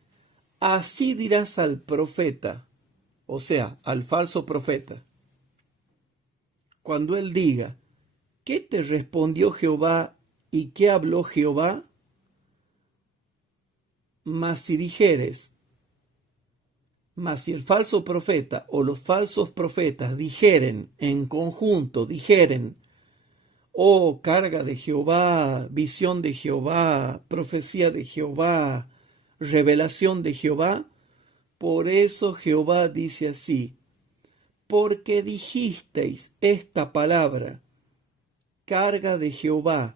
Así dirás al profeta, o sea, al falso profeta, cuando él diga, ¿qué te respondió Jehová y qué habló Jehová? Mas si el falso profeta o los falsos profetas dijeren en conjunto, oh, carga de Jehová, visión de Jehová, profecía de Jehová, revelación de Jehová, por eso Jehová dice así, porque dijisteis esta palabra, carga de Jehová,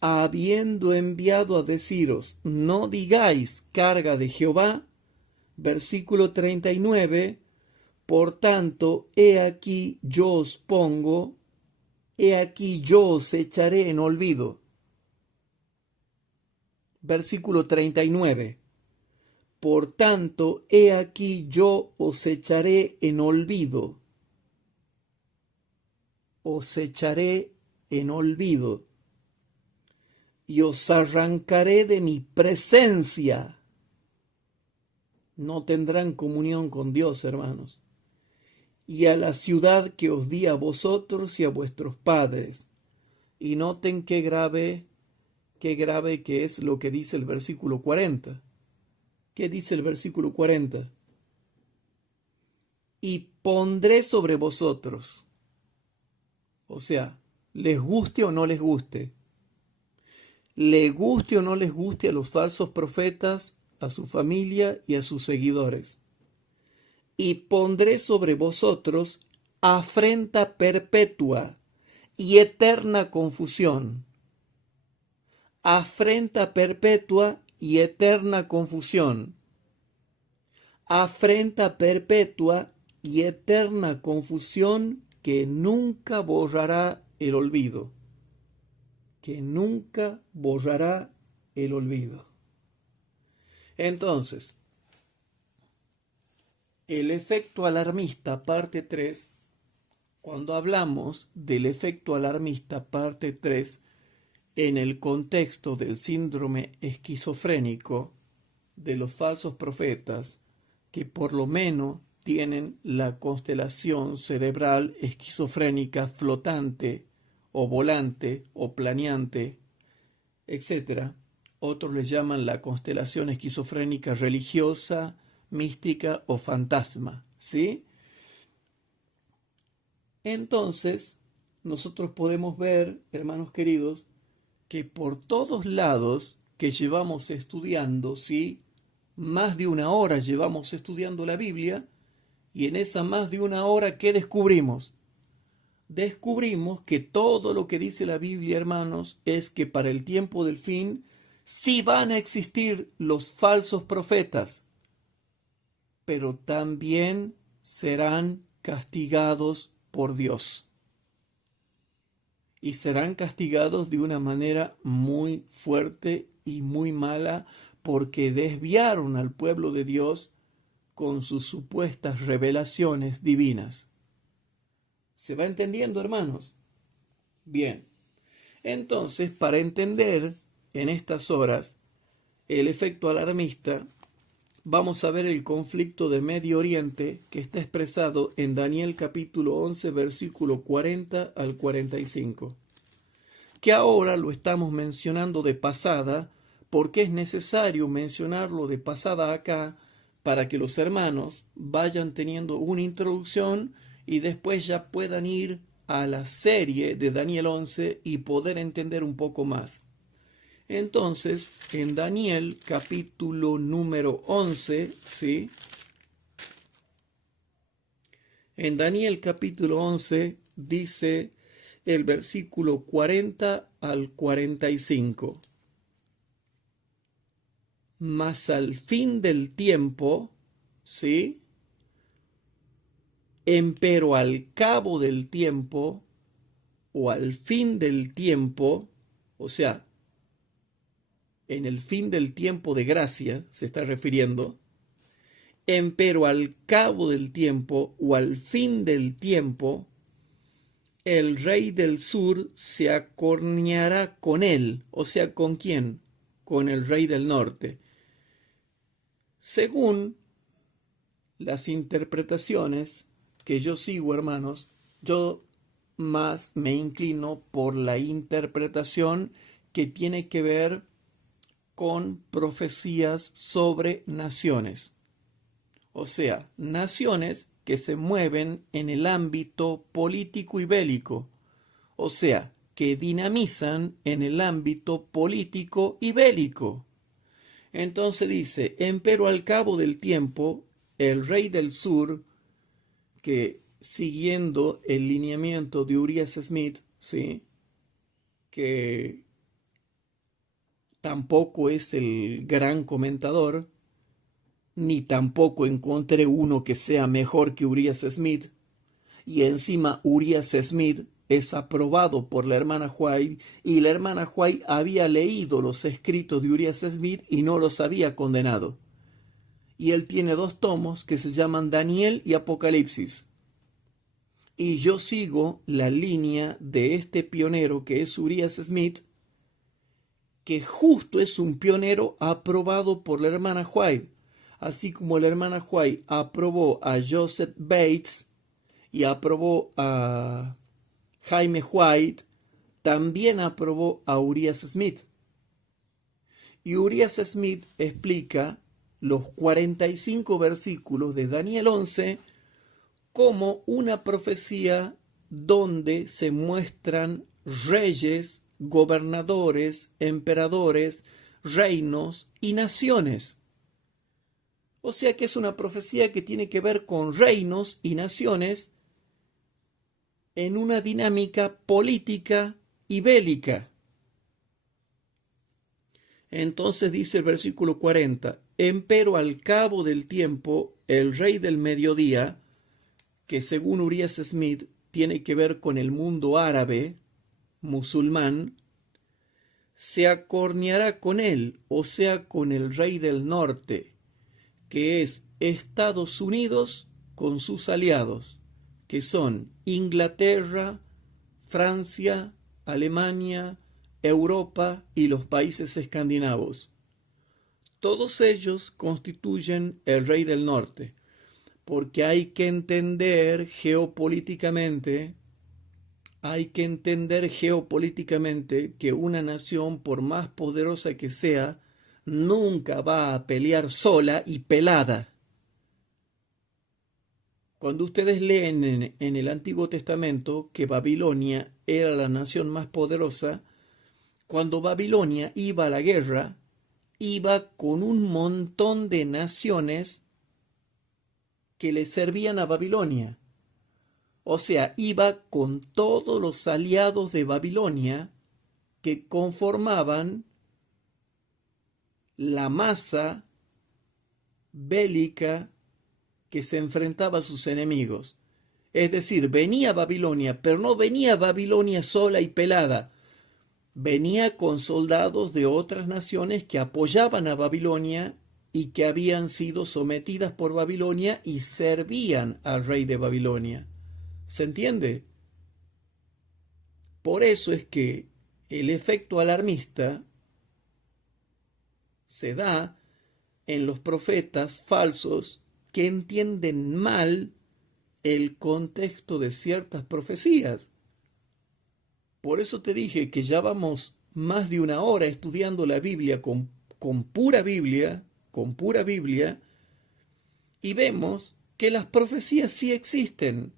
habiendo enviado a deciros, no digáis carga de Jehová. Versículo 39, por tanto, he aquí yo os pongo, he aquí yo os echaré en olvido. Versículo 39, por tanto, he aquí yo os echaré en olvido. Os echaré en olvido. Y os arrancaré de mi presencia. No tendrán comunión con Dios, hermanos. Y a la ciudad que os di a vosotros y a vuestros padres. Y noten qué grave que es lo que dice el versículo 40. ¿Qué dice el versículo 40? Y pondré sobre vosotros. O sea, les guste o no les guste. Le guste o no les guste a los falsos profetas, a su familia y a sus seguidores. Y pondré sobre vosotros afrenta perpetua y eterna confusión. Afrenta perpetua y eterna confusión. Afrenta perpetua y eterna confusión que nunca borrará el olvido. Que nunca borrará el olvido. Entonces, el efecto alarmista, parte 3, cuando hablamos del efecto alarmista, parte 3, en el contexto del síndrome esquizofrénico de los falsos profetas, que por lo menos tienen la constelación cerebral esquizofrénica flotante, o volante, o planeante, etc. Otros le llaman la constelación esquizofrénica religiosa, mística o fantasma, ¿sí? Entonces, nosotros podemos ver, hermanos queridos, que por todos lados que llevamos estudiando, ¿sí? Más de una hora llevamos estudiando la Biblia, y en esa más de una hora, ¿qué descubrimos? Descubrimos que todo lo que dice la Biblia, hermanos, es que para el tiempo del fin sí van a existir los falsos profetas. pero también serán castigados por Dios. Y serán castigados de una manera muy fuerte y muy mala porque desviaron al pueblo de Dios con sus supuestas revelaciones divinas. ¿Se va entendiendo, hermanos? Bien. Entonces, para entender en estas horas el efecto alarmista, vamos a ver el conflicto de Medio Oriente que está expresado en Daniel capítulo 11, versículo 40 al 45, que ahora lo estamos mencionando de pasada, porque es necesario mencionarlo de pasada acá para que los hermanos vayan teniendo una introducción y después ya puedan ir a la serie de Daniel 11 y poder entender un poco más. Entonces, en Daniel capítulo número 11, ¿sí? En Daniel capítulo 11 dice el versículo 40 al 45. Mas al fin del tiempo, ¿sí? Empero al cabo del tiempo, o al fin del tiempo, o sea, en el fin del tiempo de gracia, se está refiriendo, empero al cabo del tiempo, o al fin del tiempo, el rey del sur se acorneará con él, o sea, ¿con quién? Con el rey del norte. Según las interpretaciones que yo sigo, hermanos, yo más me inclino por la interpretación que tiene que ver con profecías sobre naciones. O sea, naciones que se mueven en el ámbito político y bélico. O sea, que dinamizan en el ámbito político y bélico. Entonces dice, empero al cabo del tiempo, el rey del sur, que siguiendo el lineamiento de Urias Smith, ¿sí? Que tampoco es el gran comentador, ni tampoco encontré uno que sea mejor que Urias Smith, y encima Urias Smith es aprobado por la hermana White, y la hermana White había leído los escritos de Urias Smith y no los había condenado. Y él tiene 2 tomos que se llaman Daniel y Apocalipsis. Y yo sigo la línea de este pionero que es Urias Smith, que justo es un pionero aprobado por la hermana White, así como la hermana White aprobó a Joseph Bates y aprobó a Jaime White, también aprobó a Urias Smith. Y Urias Smith explica los 45 versículos de Daniel 11 como una profecía donde se muestran reyes, gobernadores, emperadores, reinos y naciones. O sea que es una profecía que tiene que ver con reinos y naciones en una dinámica política y bélica. Entonces dice el versículo 40, empero al cabo del tiempo, el rey del mediodía, que según Urias Smith tiene que ver con el mundo árabe, musulmán, se acorneará con él, o sea, con el rey del norte, que es Estados Unidos con sus aliados, que son Inglaterra, Francia, Alemania, Europa y los países escandinavos. Todos ellos constituyen el rey del norte, porque hay que entender geopolíticamente que una nación, por más poderosa que sea, nunca va a pelear sola y pelada. Cuando ustedes leen en el Antiguo Testamento que Babilonia era la nación más poderosa, cuando Babilonia iba a la guerra, iba con un montón de naciones que le servían a Babilonia. O sea, iba con todos los aliados de Babilonia que conformaban la masa bélica que se enfrentaba a sus enemigos. Es decir, venía Babilonia, pero no venía Babilonia sola y pelada. Venía con soldados de otras naciones que apoyaban a Babilonia y que habían sido sometidas por Babilonia y servían al rey de Babilonia. ¿Se entiende? Por eso es que el efecto alarmista se da en los profetas falsos que entienden mal el contexto de ciertas profecías. Por eso te dije que ya vamos más de una hora estudiando la Biblia con pura Biblia, y vemos que las profecías sí existen,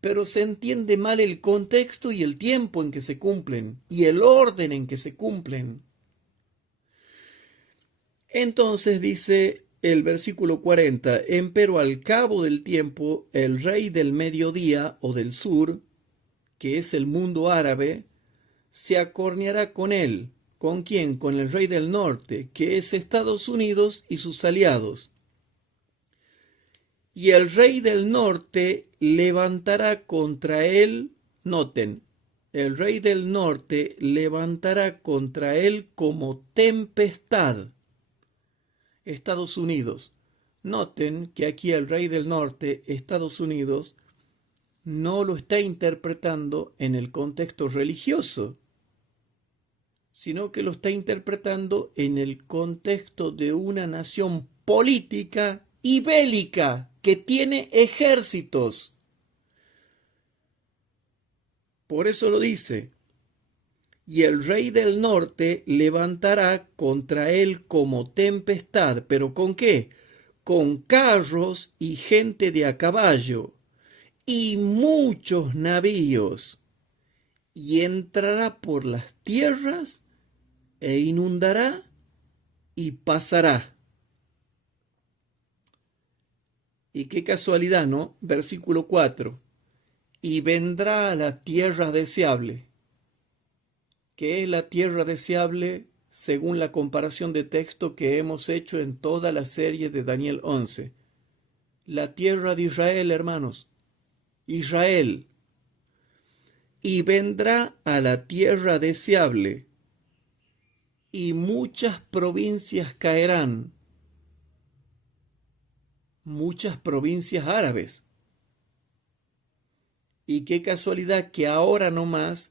pero se entiende mal el contexto y el tiempo en que se cumplen, y el orden en que se cumplen. Entonces dice el versículo 40, empero al cabo del tiempo, el rey del mediodía o del sur, que es el mundo árabe, se acorneará con él. ¿Con quién? Con el rey del norte, que es Estados Unidos y sus aliados. Y el rey del norte levantará contra él, noten, el rey del norte levantará contra él como tempestad. Estados Unidos. Noten que aquí el rey del norte, Estados Unidos, no lo está interpretando en el contexto religioso, sino que lo está interpretando en el contexto de una nación política y bélica que tiene ejércitos. Por eso lo dice. Y el rey del norte levantará contra él como tempestad. ¿Pero con qué? Con carros y gente de a caballo y muchos navíos. Y entrará por las tierras e inundará y pasará. Y qué casualidad, ¿no? Versículo 4. Y vendrá a la tierra deseable. ¿Qué es la tierra deseable según la comparación de texto que hemos hecho en toda la serie de Daniel 11? La tierra de Israel, hermanos. Israel. Y vendrá a la tierra deseable, y muchas provincias caerán, muchas provincias árabes. Y qué casualidad que ahora nomás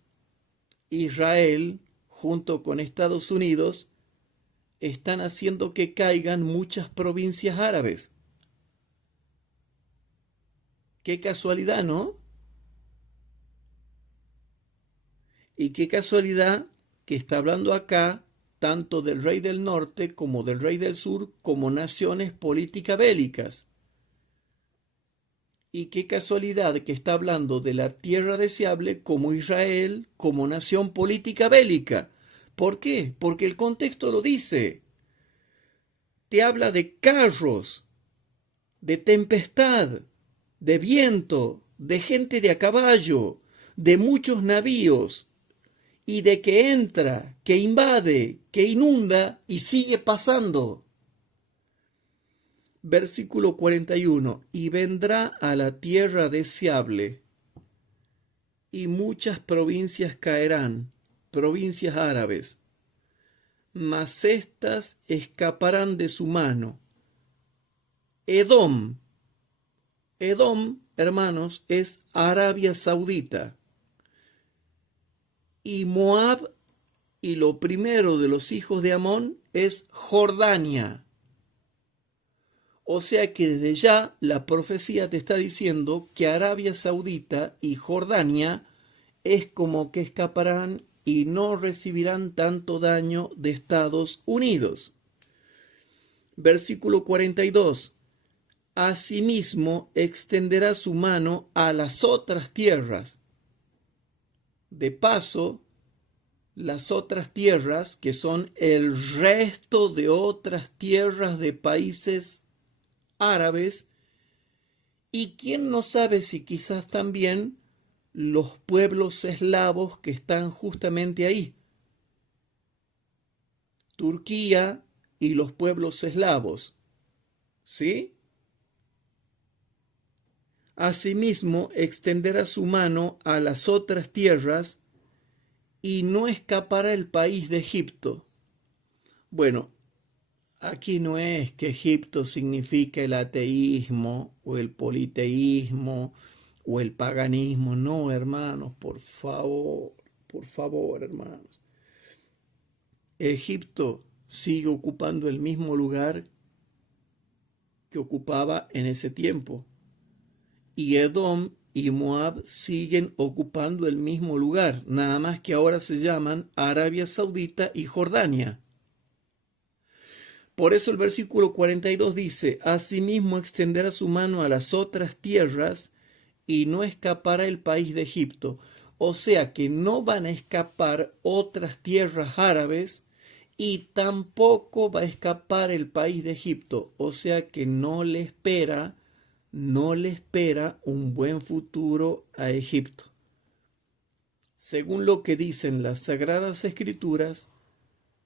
Israel, junto con Estados Unidos, están haciendo que caigan muchas provincias árabes. Qué casualidad, ¿no? Y qué casualidad que está hablando acá tanto del rey del norte como del rey del sur como naciones políticas bélicas. Y qué casualidad que está hablando de la tierra deseable como Israel, como nación política bélica. ¿Por qué? Porque el contexto lo dice. Te habla de carros, de tempestad, de viento, de gente de a caballo, de muchos navíos, y de que entra, que invade, que inunda y sigue pasando. Versículo 41. Y vendrá a la tierra deseable, y muchas provincias caerán, provincias árabes, mas éstas escaparán de su mano. Edom. Edom, hermanos, es Arabia Saudita. Y Moab, y lo primero de los hijos de Amón, es Jordania. O sea que desde ya la profecía te está diciendo que Arabia Saudita y Jordania es como que escaparán y no recibirán tanto daño de Estados Unidos. Versículo 42. Asimismo extenderá su mano a las otras tierras. De paso, las otras tierras, que son el resto de otras tierras de países árabes, y quién no sabe si quizás también los pueblos eslavos que están justamente ahí. Turquía y los pueblos eslavos. ¿Sí? Asimismo, extenderá su mano a las otras tierras y no escapará el país de Egipto. Bueno, aquí no es que Egipto significa el ateísmo o el politeísmo o el paganismo. No, hermanos, por favor, hermanos. Egipto sigue ocupando el mismo lugar que ocupaba en ese tiempo. Y Edom y Moab siguen ocupando el mismo lugar, nada más que ahora se llaman Arabia Saudita y Jordania. Por eso el versículo 42 dice: asimismo extenderá su mano a las otras tierras y no escapará el país de Egipto. O sea que no van a escapar otras tierras árabes y tampoco va a escapar el país de Egipto. O sea que no le espera un buen futuro a Egipto. Según lo que dicen las Sagradas Escrituras,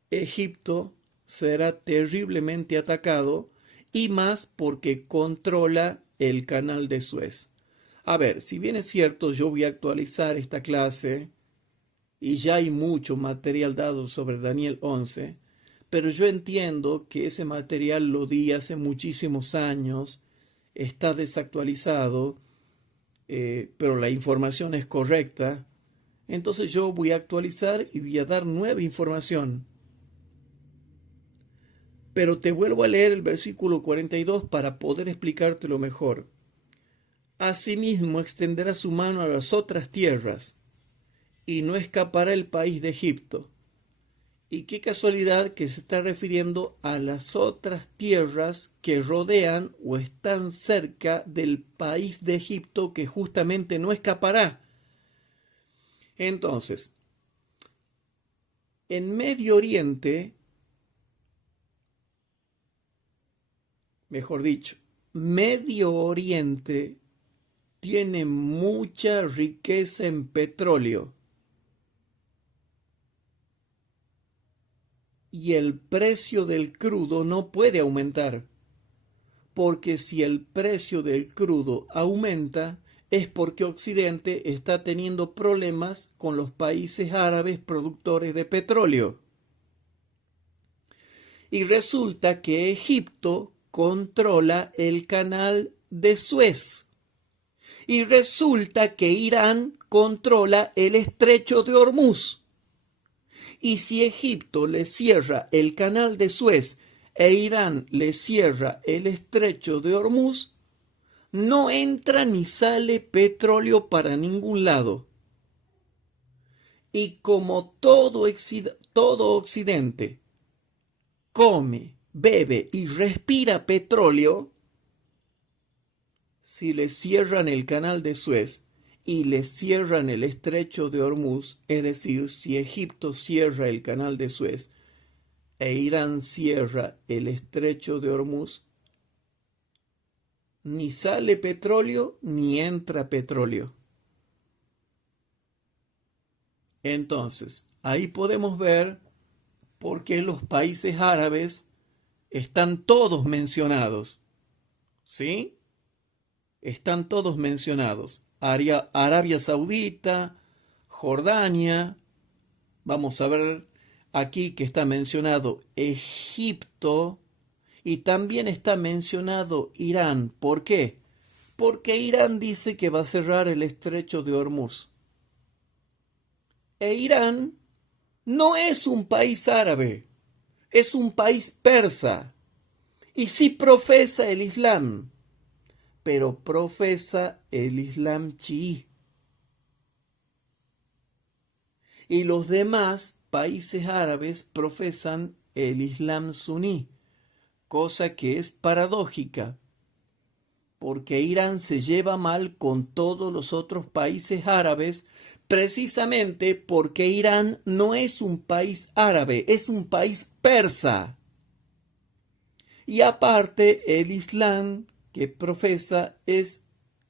Egipto será terriblemente atacado, y más porque controla el canal de Suez. A ver, si bien es cierto, yo voy a actualizar esta clase y ya hay mucho material dado sobre Daniel 11, pero yo entiendo que ese material lo di hace muchísimos años, está desactualizado, pero la información es correcta. Entonces yo voy a actualizar y voy a dar nueva información. Pero te vuelvo a leer el versículo 42 para poder explicártelo mejor. Asimismo extenderá su mano a las otras tierras, y no escapará el país de Egipto. Y qué casualidad que se está refiriendo a las otras tierras que rodean o están cerca del país de Egipto, que justamente no escapará. Entonces, en Medio Oriente, mejor dicho, Medio Oriente tiene mucha riqueza en petróleo. Y el precio del crudo no puede aumentar, porque si el precio del crudo aumenta es porque Occidente está teniendo problemas con los países árabes productores de petróleo. Y resulta que Egipto controla el canal de Suez. Y resulta que Irán controla el estrecho de Hormuz. Y si Egipto le cierra el canal de Suez e Irán le cierra el estrecho de Hormuz, no entra ni sale petróleo para ningún lado. Y como todo Occidente come, bebe y respira petróleo, si le cierran el canal de Suez y le cierran el estrecho de Hormuz, es decir, si Egipto cierra el canal de Suez e Irán cierra el estrecho de Hormuz, ni sale petróleo ni entra petróleo. Entonces, ahí podemos ver por qué los países árabes están todos mencionados. ¿Sí? Están todos mencionados. Arabia Saudita, Jordania, vamos a ver aquí que está mencionado Egipto y también está mencionado Irán. ¿Por qué? Porque Irán dice que va a cerrar el estrecho de Hormuz. E Irán no es un país árabe, es un país persa y sí profesa el Islam, pero profesa el Islam chií. Y los demás países árabes profesan el Islam suní, cosa que es paradójica, porque Irán se lleva mal con todos los otros países árabes, precisamente porque Irán no es un país árabe, es un país persa. Y aparte, el Islam que profesa es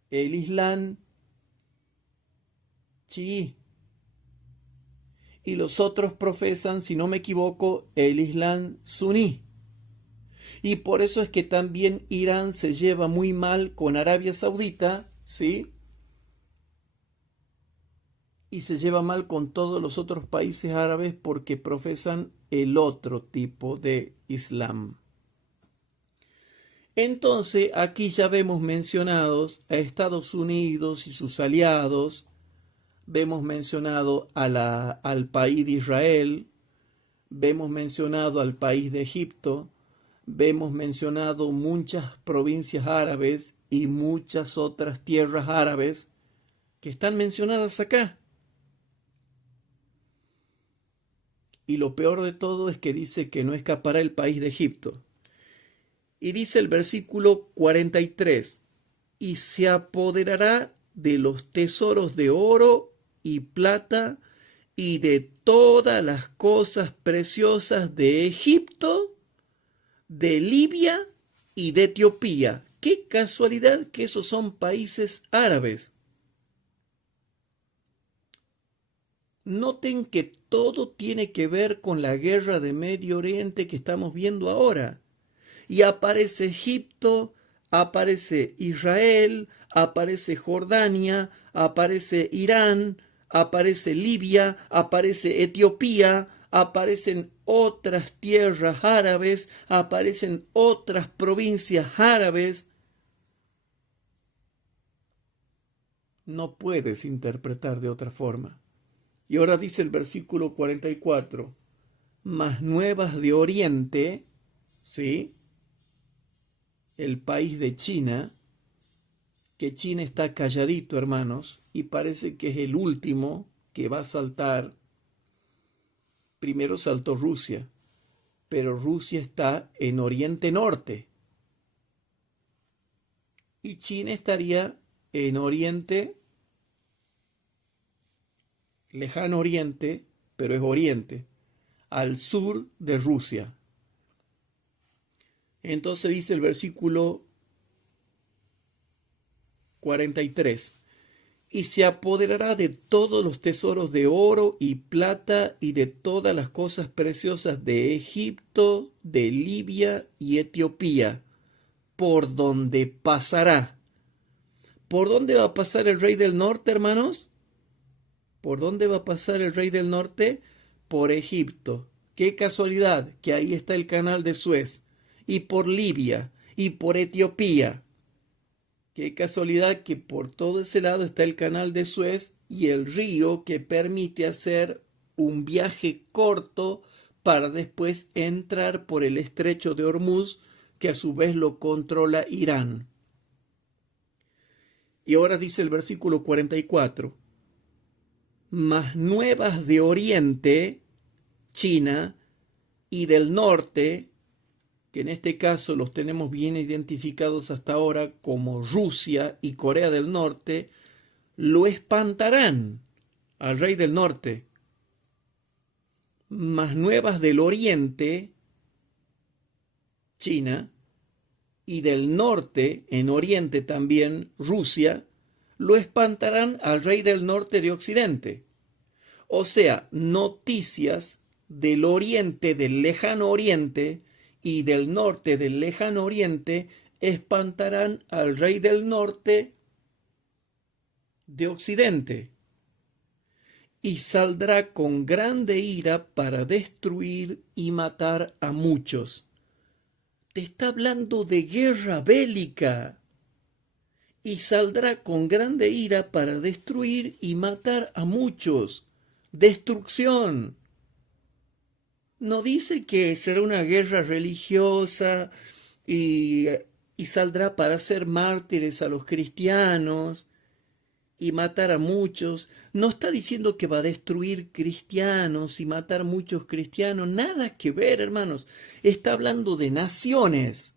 el Islam chií. Y los otros profesan, si no me equivoco, el Islam suní. Y por eso es que también Irán se lleva muy mal con Arabia Saudita, ¿sí? Y se lleva mal con todos los otros países árabes porque profesan el otro tipo de Islam. Entonces, aquí ya vemos mencionados a Estados Unidos y sus aliados, vemos mencionado al país de Israel, vemos mencionado al país de Egipto, vemos mencionado muchas provincias árabes y muchas otras tierras árabes que están mencionadas acá. Y lo peor de todo es que dice que no escapará el país de Egipto. Y dice el versículo 43, y se apoderará de los tesoros de oro y plata y de todas las cosas preciosas de Egipto, de Libia y de Etiopía. Qué casualidad que esos son países árabes. Noten que todo tiene que ver con la guerra de Medio Oriente que estamos viendo ahora. Y aparece Egipto, aparece Israel, aparece Jordania, aparece Irán, aparece Libia, aparece Etiopía, aparecen otras tierras árabes, aparecen otras provincias árabes. No puedes interpretar de otra forma. Y ahora dice el versículo 44, mas nuevas de Oriente, ¿sí? El país de China, que China está calladito, hermanos, y parece que es el último que va a saltar. Primero saltó Rusia, pero Rusia está en Oriente Norte. Y China estaría en Oriente, lejano Oriente, pero es Oriente, al sur de Rusia. Entonces dice el versículo 43, y se apoderará de todos los tesoros de oro y plata y de todas las cosas preciosas de Egipto, de Libia y Etiopía, por donde pasará. ¿Por dónde va a pasar el rey del norte, hermanos? ¿Por dónde va a pasar el rey del norte? Por Egipto. Qué casualidad que ahí está el canal de Suez. Y por Libia y por Etiopía. Qué casualidad que por todo ese lado está el canal de Suez y el río que permite hacer un viaje corto para después entrar por el estrecho de Hormuz, que a su vez lo controla Irán. Y ahora dice el versículo 44, mas nuevas de Oriente, China, y del norte, que en este caso los tenemos bien identificados hasta ahora como Rusia y Corea del Norte, lo espantarán al rey del norte. Mas nuevas del oriente, China, y del norte, en oriente también, Rusia, lo espantarán al rey del norte de occidente. O sea, noticias del oriente, del lejano oriente, y del norte, del lejano oriente, espantarán al rey del norte de occidente. Y saldrá con grande ira para destruir y matar a muchos. Te está hablando de guerra bélica. Y saldrá con grande ira para destruir y matar a muchos. Destrucción. No dice que será una guerra religiosa y, y saldrá para hacer mártires a los cristianos y matar a muchos. No está diciendo que va a destruir cristianos y matar muchos cristianos. Nada que ver, hermanos. Está hablando de naciones.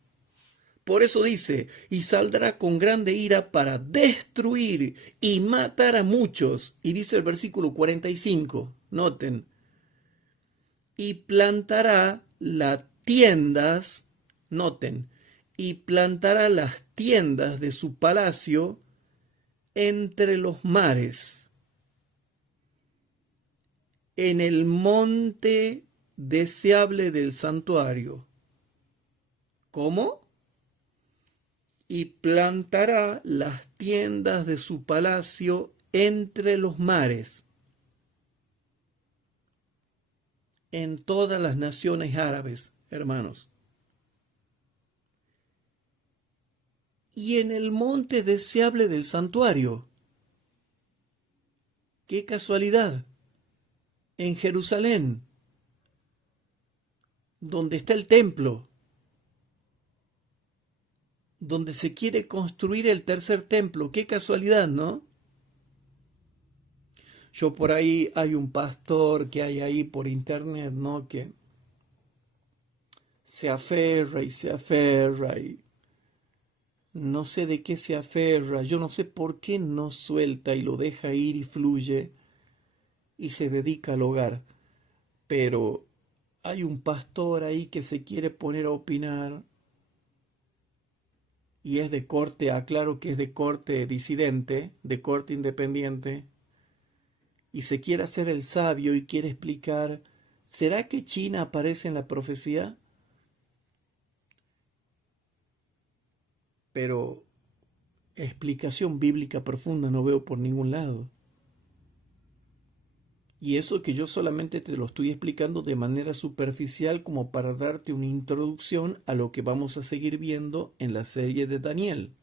Por eso dice, y saldrá con grande ira para destruir y matar a muchos. Y dice el versículo 45, noten, y plantará las tiendas, noten, y plantará las tiendas de su palacio entre los mares, en el monte deseable del santuario. ¿Cómo? y plantará las tiendas de su palacio entre los mares, en todas las naciones árabes, hermanos. Y en el monte deseable del santuario. ¡Qué casualidad! En Jerusalén, donde está el templo, donde se quiere construir el tercer templo. ¡Qué casualidad!, ¿no? Yo por ahí hay un pastor que hay ahí por internet, ¿no? Que se aferra y no sé de qué se aferra, yo no sé por qué no suelta y lo deja ir y fluye y se dedica al hogar. Pero hay un pastor ahí que se quiere poner a opinar y es de corte, aclaro que es de corte disidente, de corte independiente, y se quiere hacer el sabio y quiere explicar, ¿será que China aparece en la profecía? Pero explicación bíblica profunda no veo por ningún lado. Y eso que yo solamente te lo estoy explicando de manera superficial como para darte una introducción a lo que vamos a seguir viendo en la serie de Daniel.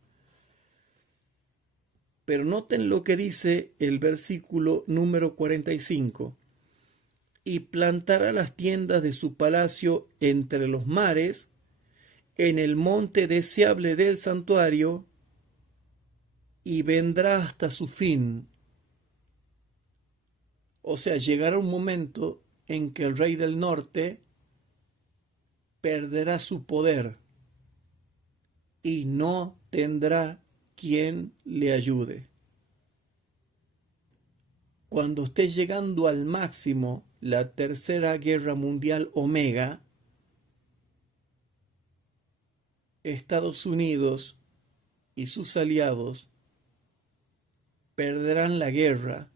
Pero noten lo que dice el versículo número 45. Y plantará las tiendas de su palacio entre los mares, en el monte deseable del santuario, y vendrá hasta su fin. O sea, llegará un momento en que el rey del norte perderá su poder y no tendrá quien le ayude. Cuando esté llegando al máximo la tercera guerra mundial omega, Estados Unidos y sus aliados perderán la guerra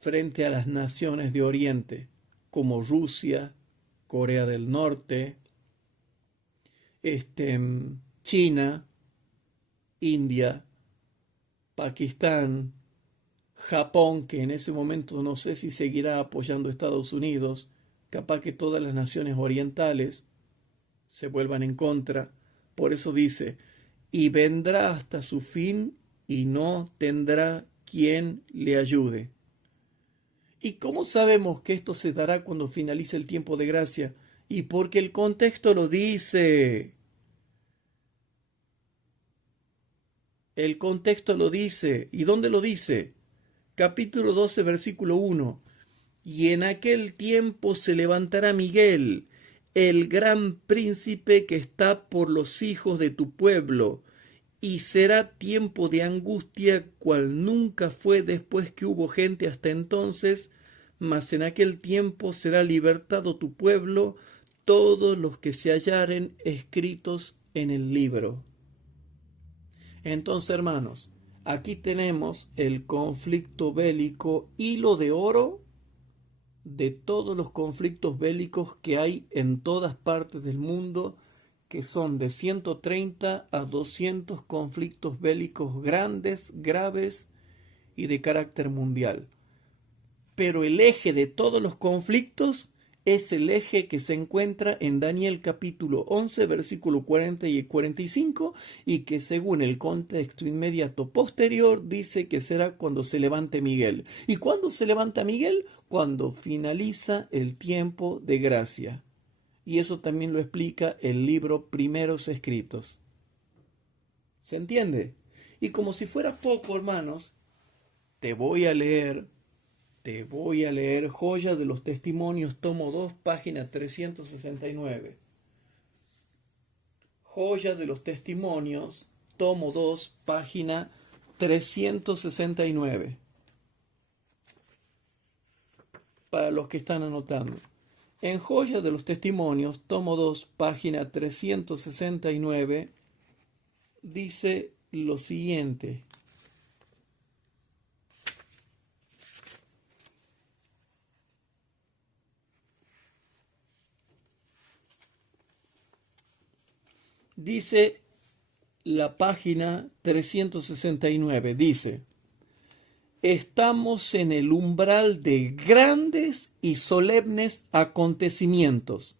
frente a las naciones de Oriente, como Rusia, Corea del Norte, China, India, Pakistán, Japón, que en ese momento no sé si seguirá apoyando a Estados Unidos, capaz que todas las naciones orientales se vuelvan en contra. Por eso dice, y vendrá hasta su fin y no tendrá quien le ayude. ¿Y cómo sabemos que esto se dará cuando finalice el tiempo de gracia? Y porque el contexto lo dice. El contexto lo dice. ¿Y dónde lo dice? Capítulo 12, versículo 1. Y en aquel tiempo se levantará Miguel, el gran príncipe que está por los hijos de tu pueblo, y será tiempo de angustia cual nunca fue después que hubo gente hasta entonces, mas en aquel tiempo será libertado tu pueblo, todos los que se hallaren escritos en el libro. Entonces, hermanos, aquí tenemos el conflicto bélico, hilo de oro de todos los conflictos bélicos que hay en todas partes del mundo, que son de 130 a 200 conflictos bélicos grandes, graves y de carácter mundial. Pero el eje de todos los conflictos es el eje que se encuentra en Daniel capítulo 11, versículo 40 y 45, y que según el contexto inmediato posterior dice que será cuando se levante Miguel. ¿Y cuándo se levanta Miguel? Cuando finaliza el tiempo de gracia. Y eso también lo explica el libro Primeros Escritos. ¿Se entiende? Y como si fuera poco, hermanos, te voy a leer Joya de los Testimonios, tomo 2, página 369. Joya de los Testimonios, tomo 2, página 369. Para los que están anotando. En Joya de los Testimonios, tomo 2, página 369, dice lo siguiente. Dice la página 369. Dice: estamos en el umbral de grandes y solemnes acontecimientos.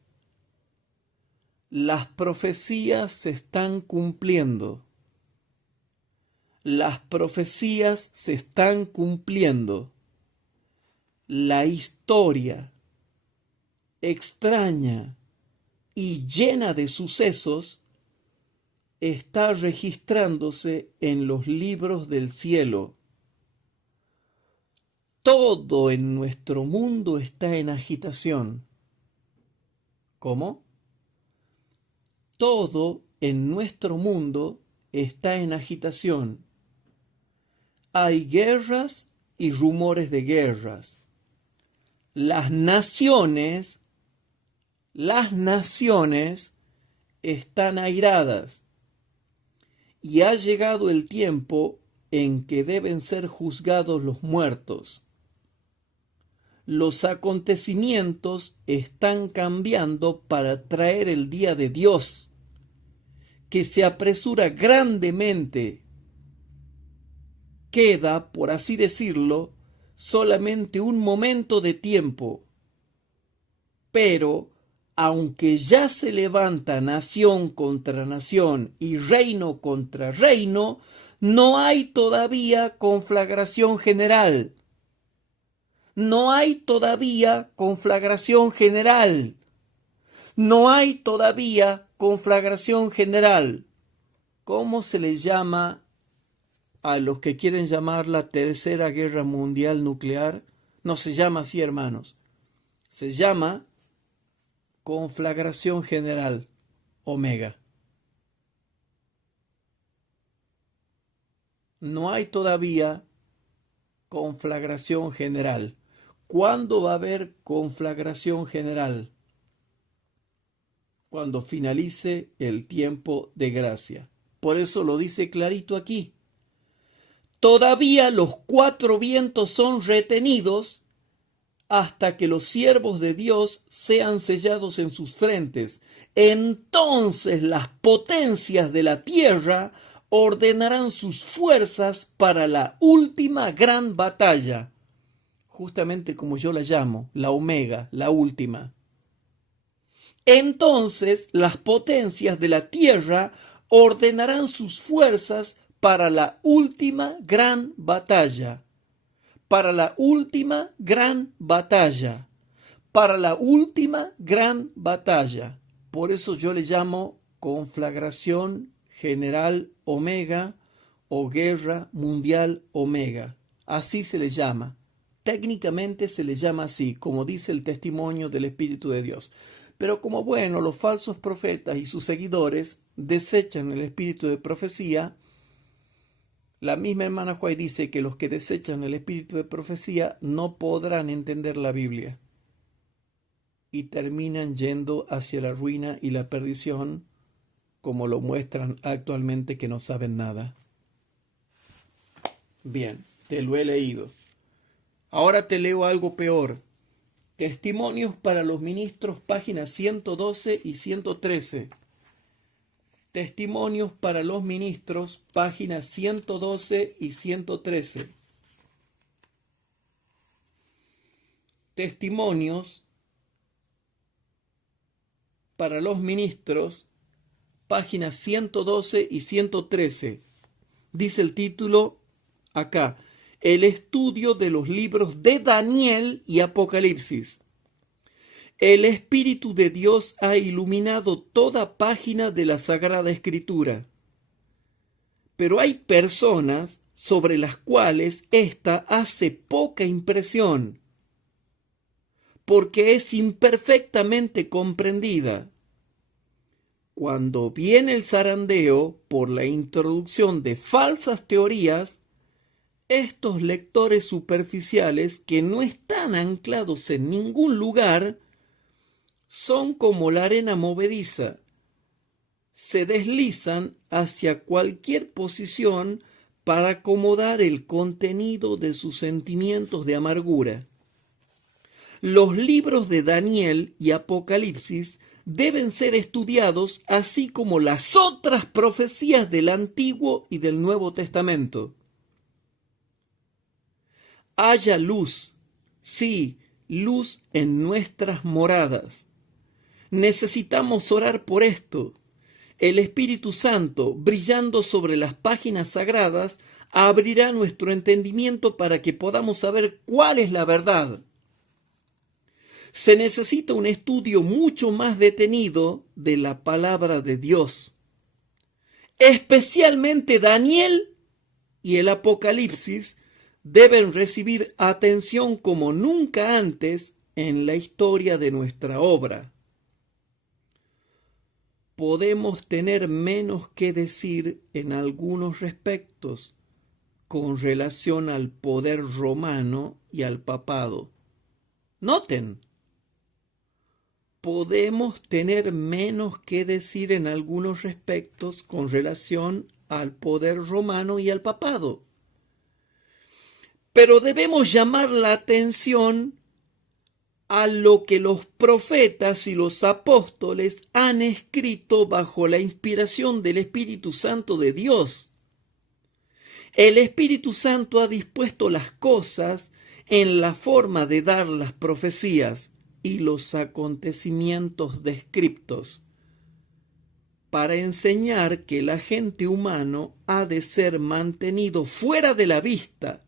Las profecías se están cumpliendo. Las profecías se están cumpliendo. La historia extraña y llena de sucesos está registrándose en los libros del cielo. Todo en nuestro mundo está en agitación. ¿Cómo? Todo en nuestro mundo está en agitación. Hay guerras y rumores de guerras. Las naciones están airadas. Y ha llegado el tiempo en que deben ser juzgados los muertos. Los acontecimientos están cambiando para traer el día de Dios, que se apresura grandemente. Queda, por así decirlo, solamente un momento de tiempo. Pero, aunque ya se levanta nación contra nación y reino contra reino, no hay todavía conflagración general. No hay todavía conflagración general. No hay todavía conflagración general. ¿Cómo se le llama a los que quieren llamar la Tercera Guerra Mundial nuclear? No se llama así, hermanos. Se llama conflagración general, omega. No hay todavía conflagración general. ¿Cuándo va a haber conflagración general? Cuando finalice el tiempo de gracia. Por eso lo dice clarito aquí. Todavía los cuatro vientos son retenidos hasta que los siervos de Dios sean sellados en sus frentes. Entonces las potencias de la tierra ordenarán sus fuerzas para la última gran batalla. Justamente como yo la llamo, la omega, la última. Entonces las potencias de la tierra ordenarán sus fuerzas para la última gran batalla. Para la última gran batalla. Para la última gran batalla. Por eso yo le llamo conflagración general omega o guerra mundial omega. Así se le llama. Técnicamente se le llama así, como dice el testimonio del Espíritu de Dios. Pero como bueno, los falsos profetas y sus seguidores desechan el espíritu de profecía, la misma hermana White dice que los que desechan el espíritu de profecía no podrán entender la Biblia y terminan yendo hacia la ruina y la perdición, como lo muestran actualmente que no saben nada. Bien, te lo he leído. Ahora te leo algo peor. Testimonios para los ministros, páginas 112 y 113. Testimonios para los ministros, páginas 112 y 113. Testimonios para los ministros, páginas 112 y 113. Dice el título acá: el estudio de los libros de Daniel y Apocalipsis. El Espíritu de Dios ha iluminado toda página de la Sagrada Escritura. Pero hay personas sobre las cuales ésta hace poca impresión, porque es imperfectamente comprendida. Cuando viene el zarandeo por la introducción de falsas teorías, estos lectores superficiales que no están anclados en ningún lugar son como la arena movediza. Se deslizan hacia cualquier posición para acomodar el contenido de sus sentimientos de amargura. Los libros de Daniel y Apocalipsis deben ser estudiados así como las otras profecías del Antiguo y del Nuevo Testamento. Haya luz, sí, luz en nuestras moradas. Necesitamos orar por esto. El Espíritu Santo, brillando sobre las páginas sagradas, abrirá nuestro entendimiento para que podamos saber cuál es la verdad. Se necesita un estudio mucho más detenido de la palabra de Dios. Especialmente Daniel y el Apocalipsis deben recibir atención como nunca antes en la historia de nuestra obra. Podemos tener menos que decir en algunos respectos con relación al poder romano y al papado. Noten, podemos tener menos que decir en algunos respectos con relación al poder romano y al papado. Pero debemos llamar la atención a lo que los profetas y los apóstoles han escrito bajo la inspiración del Espíritu Santo de Dios. El Espíritu Santo ha dispuesto las cosas en la forma de dar las profecías y los acontecimientos descriptos, para enseñar que el agente humano ha de ser mantenido fuera de la vista,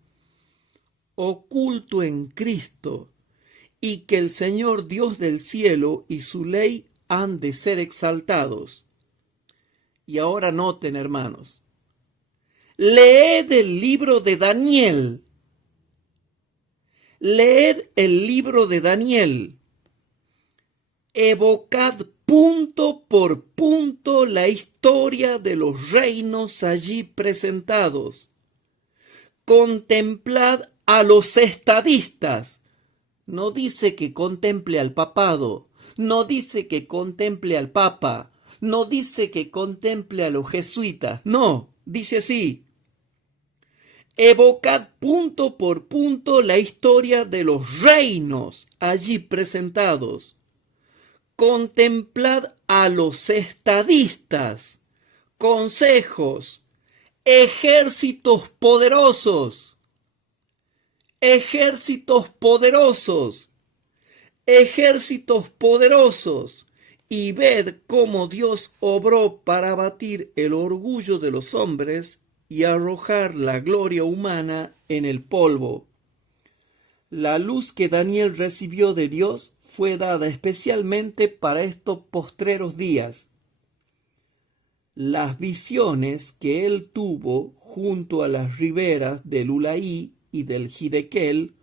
oculto en Cristo, y que el Señor Dios del cielo y su ley han de ser exaltados. Y ahora noten, hermanos, leed el libro de Daniel. Leed el libro de Daniel. Evocad punto por punto la historia de los reinos allí presentados. Contemplad a los estadistas. No dice que contemple al papado, no dice que contemple al papa, no dice que contemple a los jesuitas, no, dice así. Evocad punto por punto la historia de los reinos allí presentados. Contemplad a los estadistas, consejos, ejércitos poderosos. Ejércitos poderosos, ejércitos poderosos, y ved cómo Dios obró para abatir el orgullo de los hombres y arrojar la gloria humana en el polvo. La luz que Daniel recibió de Dios fue dada especialmente para estos postreros días. Las visiones que él tuvo junto a las riberas del Ulaí y del Hidekel,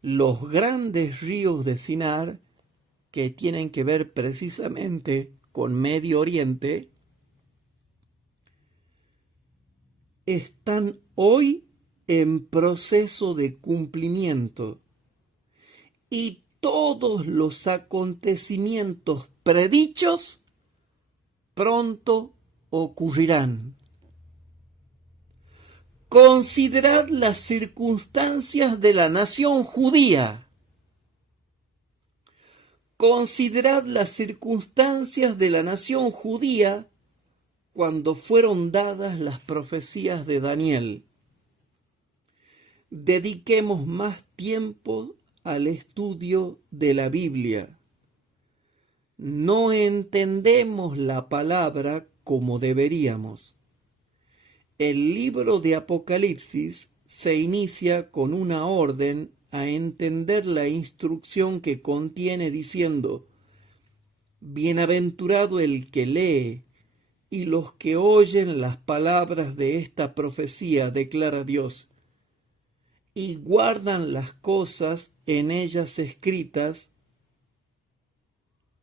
los grandes ríos de Sinar, que tienen que ver precisamente con Medio Oriente, están hoy en proceso de cumplimiento, y todos los acontecimientos predichos pronto ocurrirán. Considerad las circunstancias de la nación judía. Considerad las circunstancias de la nación judía cuando fueron dadas las profecías de Daniel. Dediquemos más tiempo al estudio de la Biblia. No entendemos la palabra como deberíamos. El libro de Apocalipsis se inicia con una orden a entender la instrucción que contiene diciendo: bienaventurado el que lee y los que oyen las palabras de esta profecía, declara Dios, y guardan las cosas en ellas escritas,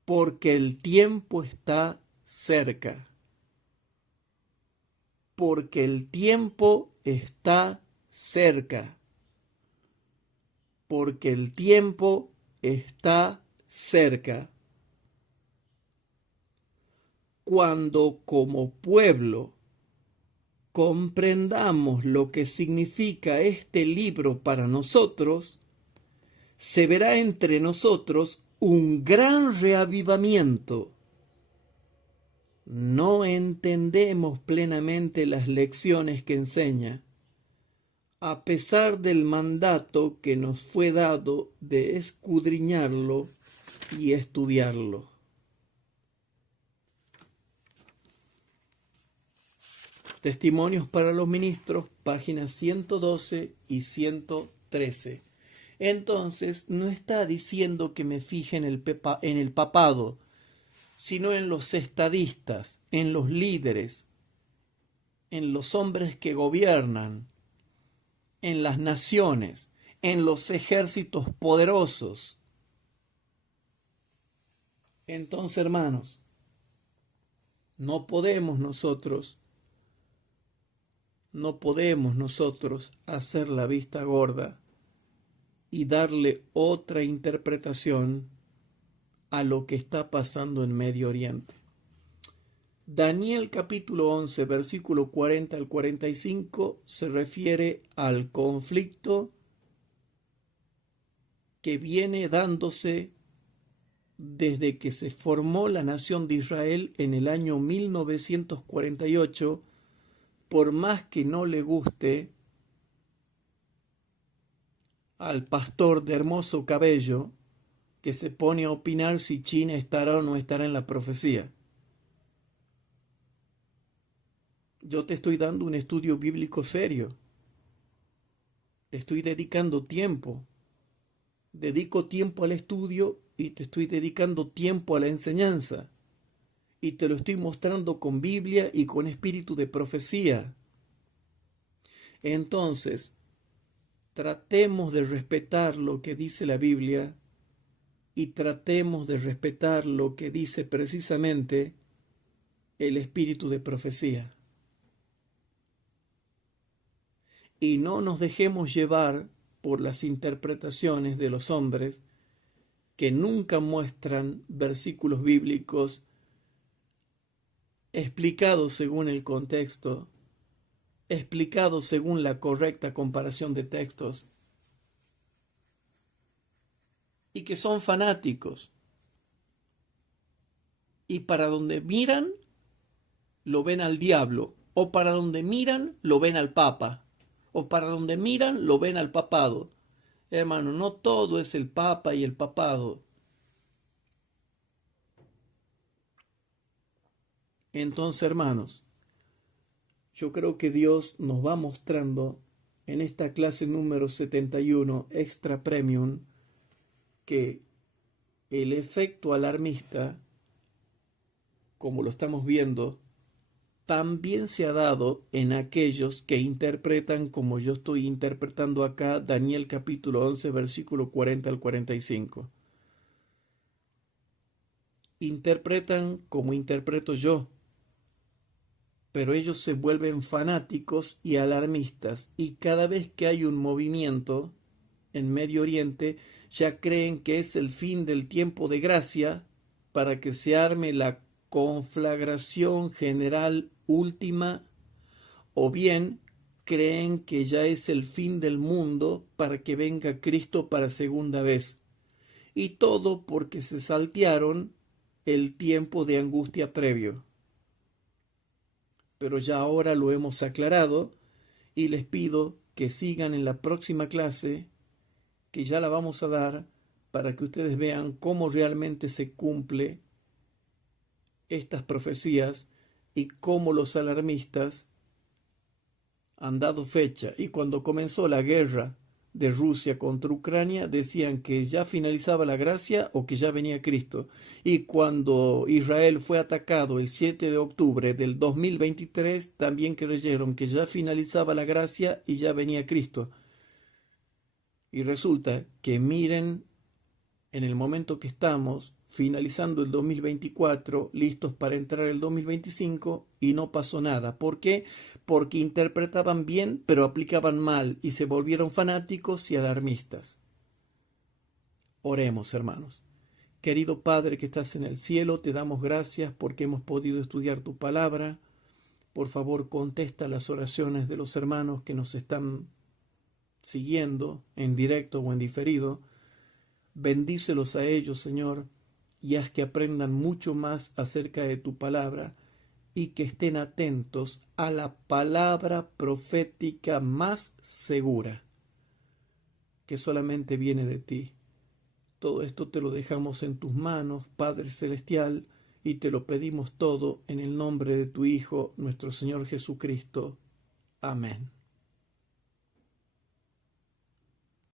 porque el tiempo está cerca. Porque el tiempo está cerca. Porque el tiempo está cerca. Cuando como pueblo comprendamos lo que significa este libro para nosotros, se verá entre nosotros un gran reavivamiento no entendemos plenamente las lecciones que enseña, a pesar del mandato que nos fue dado de escudriñarlo y estudiarlo. Testimonios para los ministros, páginas 112 y 113. Entonces, no está diciendo que me fije en el papado, sino en los estadistas, en los líderes, en los hombres que gobiernan, en las naciones, en los ejércitos poderosos. Entonces, hermanos, no podemos nosotros hacer la vista gorda y darle otra interpretación a lo que está pasando en Medio Oriente. Daniel capítulo 11, versículo 40 al 45 se refiere al conflicto que viene dándose desde que se formó la nación de Israel en el año 1948, por más que no le guste al pastor de hermoso cabello que se pone a opinar si China estará o no estará en la profecía. Yo te estoy dando un estudio bíblico serio. Te estoy dedicando tiempo. Dedico tiempo al estudio y te estoy dedicando tiempo a la enseñanza. Y te lo estoy mostrando con Biblia y con espíritu de profecía. Entonces, tratemos de respetar lo que dice la Biblia y tratemos de respetar lo que dice precisamente el espíritu de profecía. Y no nos dejemos llevar por las interpretaciones de los hombres que nunca muestran versículos bíblicos explicados según el contexto, explicados según la correcta comparación de textos, y que son fanáticos. Y para donde miran, lo ven al diablo, o para donde miran, lo ven al papa, o para donde miran, lo ven al papado. Hermano, no todo es el papa y el papado. Entonces, hermanos, yo creo que Dios nos va mostrando en esta clase número 71 Extra Premium que el efecto alarmista, como lo estamos viendo, también se ha dado en aquellos que interpretan como yo estoy interpretando acá Daniel capítulo 11 versículo 40 al 45. Interpretan como interpreto yo, pero ellos se vuelven fanáticos y alarmistas, y cada vez que hay un movimiento en Medio Oriente, ya creen que es el fin del tiempo de gracia para que se arme la conflagración general última, o bien creen que ya es el fin del mundo para que venga Cristo para segunda vez. Y todo porque se saltearon el tiempo de angustia previo. Pero ya ahora lo hemos aclarado y les pido que sigan en la próxima clase, que ya la vamos a dar, para que ustedes vean cómo realmente se cumple estas profecías y cómo los alarmistas han dado fecha. Y cuando comenzó la guerra de Rusia contra Ucrania, decían que ya finalizaba la gracia o que ya venía Cristo. Y cuando Israel fue atacado el 7 de octubre del 2023, también creyeron que ya finalizaba la gracia y ya venía Cristo. Y resulta que miren en el momento que estamos, finalizando el 2024, listos para entrar el 2025, y no pasó nada. ¿Por qué? Porque interpretaban bien, pero aplicaban mal, y se volvieron fanáticos y alarmistas. Oremos, hermanos. Querido Padre que estás en el cielo, te damos gracias porque hemos podido estudiar tu palabra. Por favor, contesta las oraciones de los hermanos que nos están siguiendo, en directo o en diferido. Bendícelos a ellos, Señor, y haz que aprendan mucho más acerca de tu palabra y que estén atentos a la palabra profética más segura, que solamente viene de ti. Todo esto te lo dejamos en tus manos, Padre Celestial, y te lo pedimos todo en el nombre de tu Hijo, nuestro Señor Jesucristo. Amén.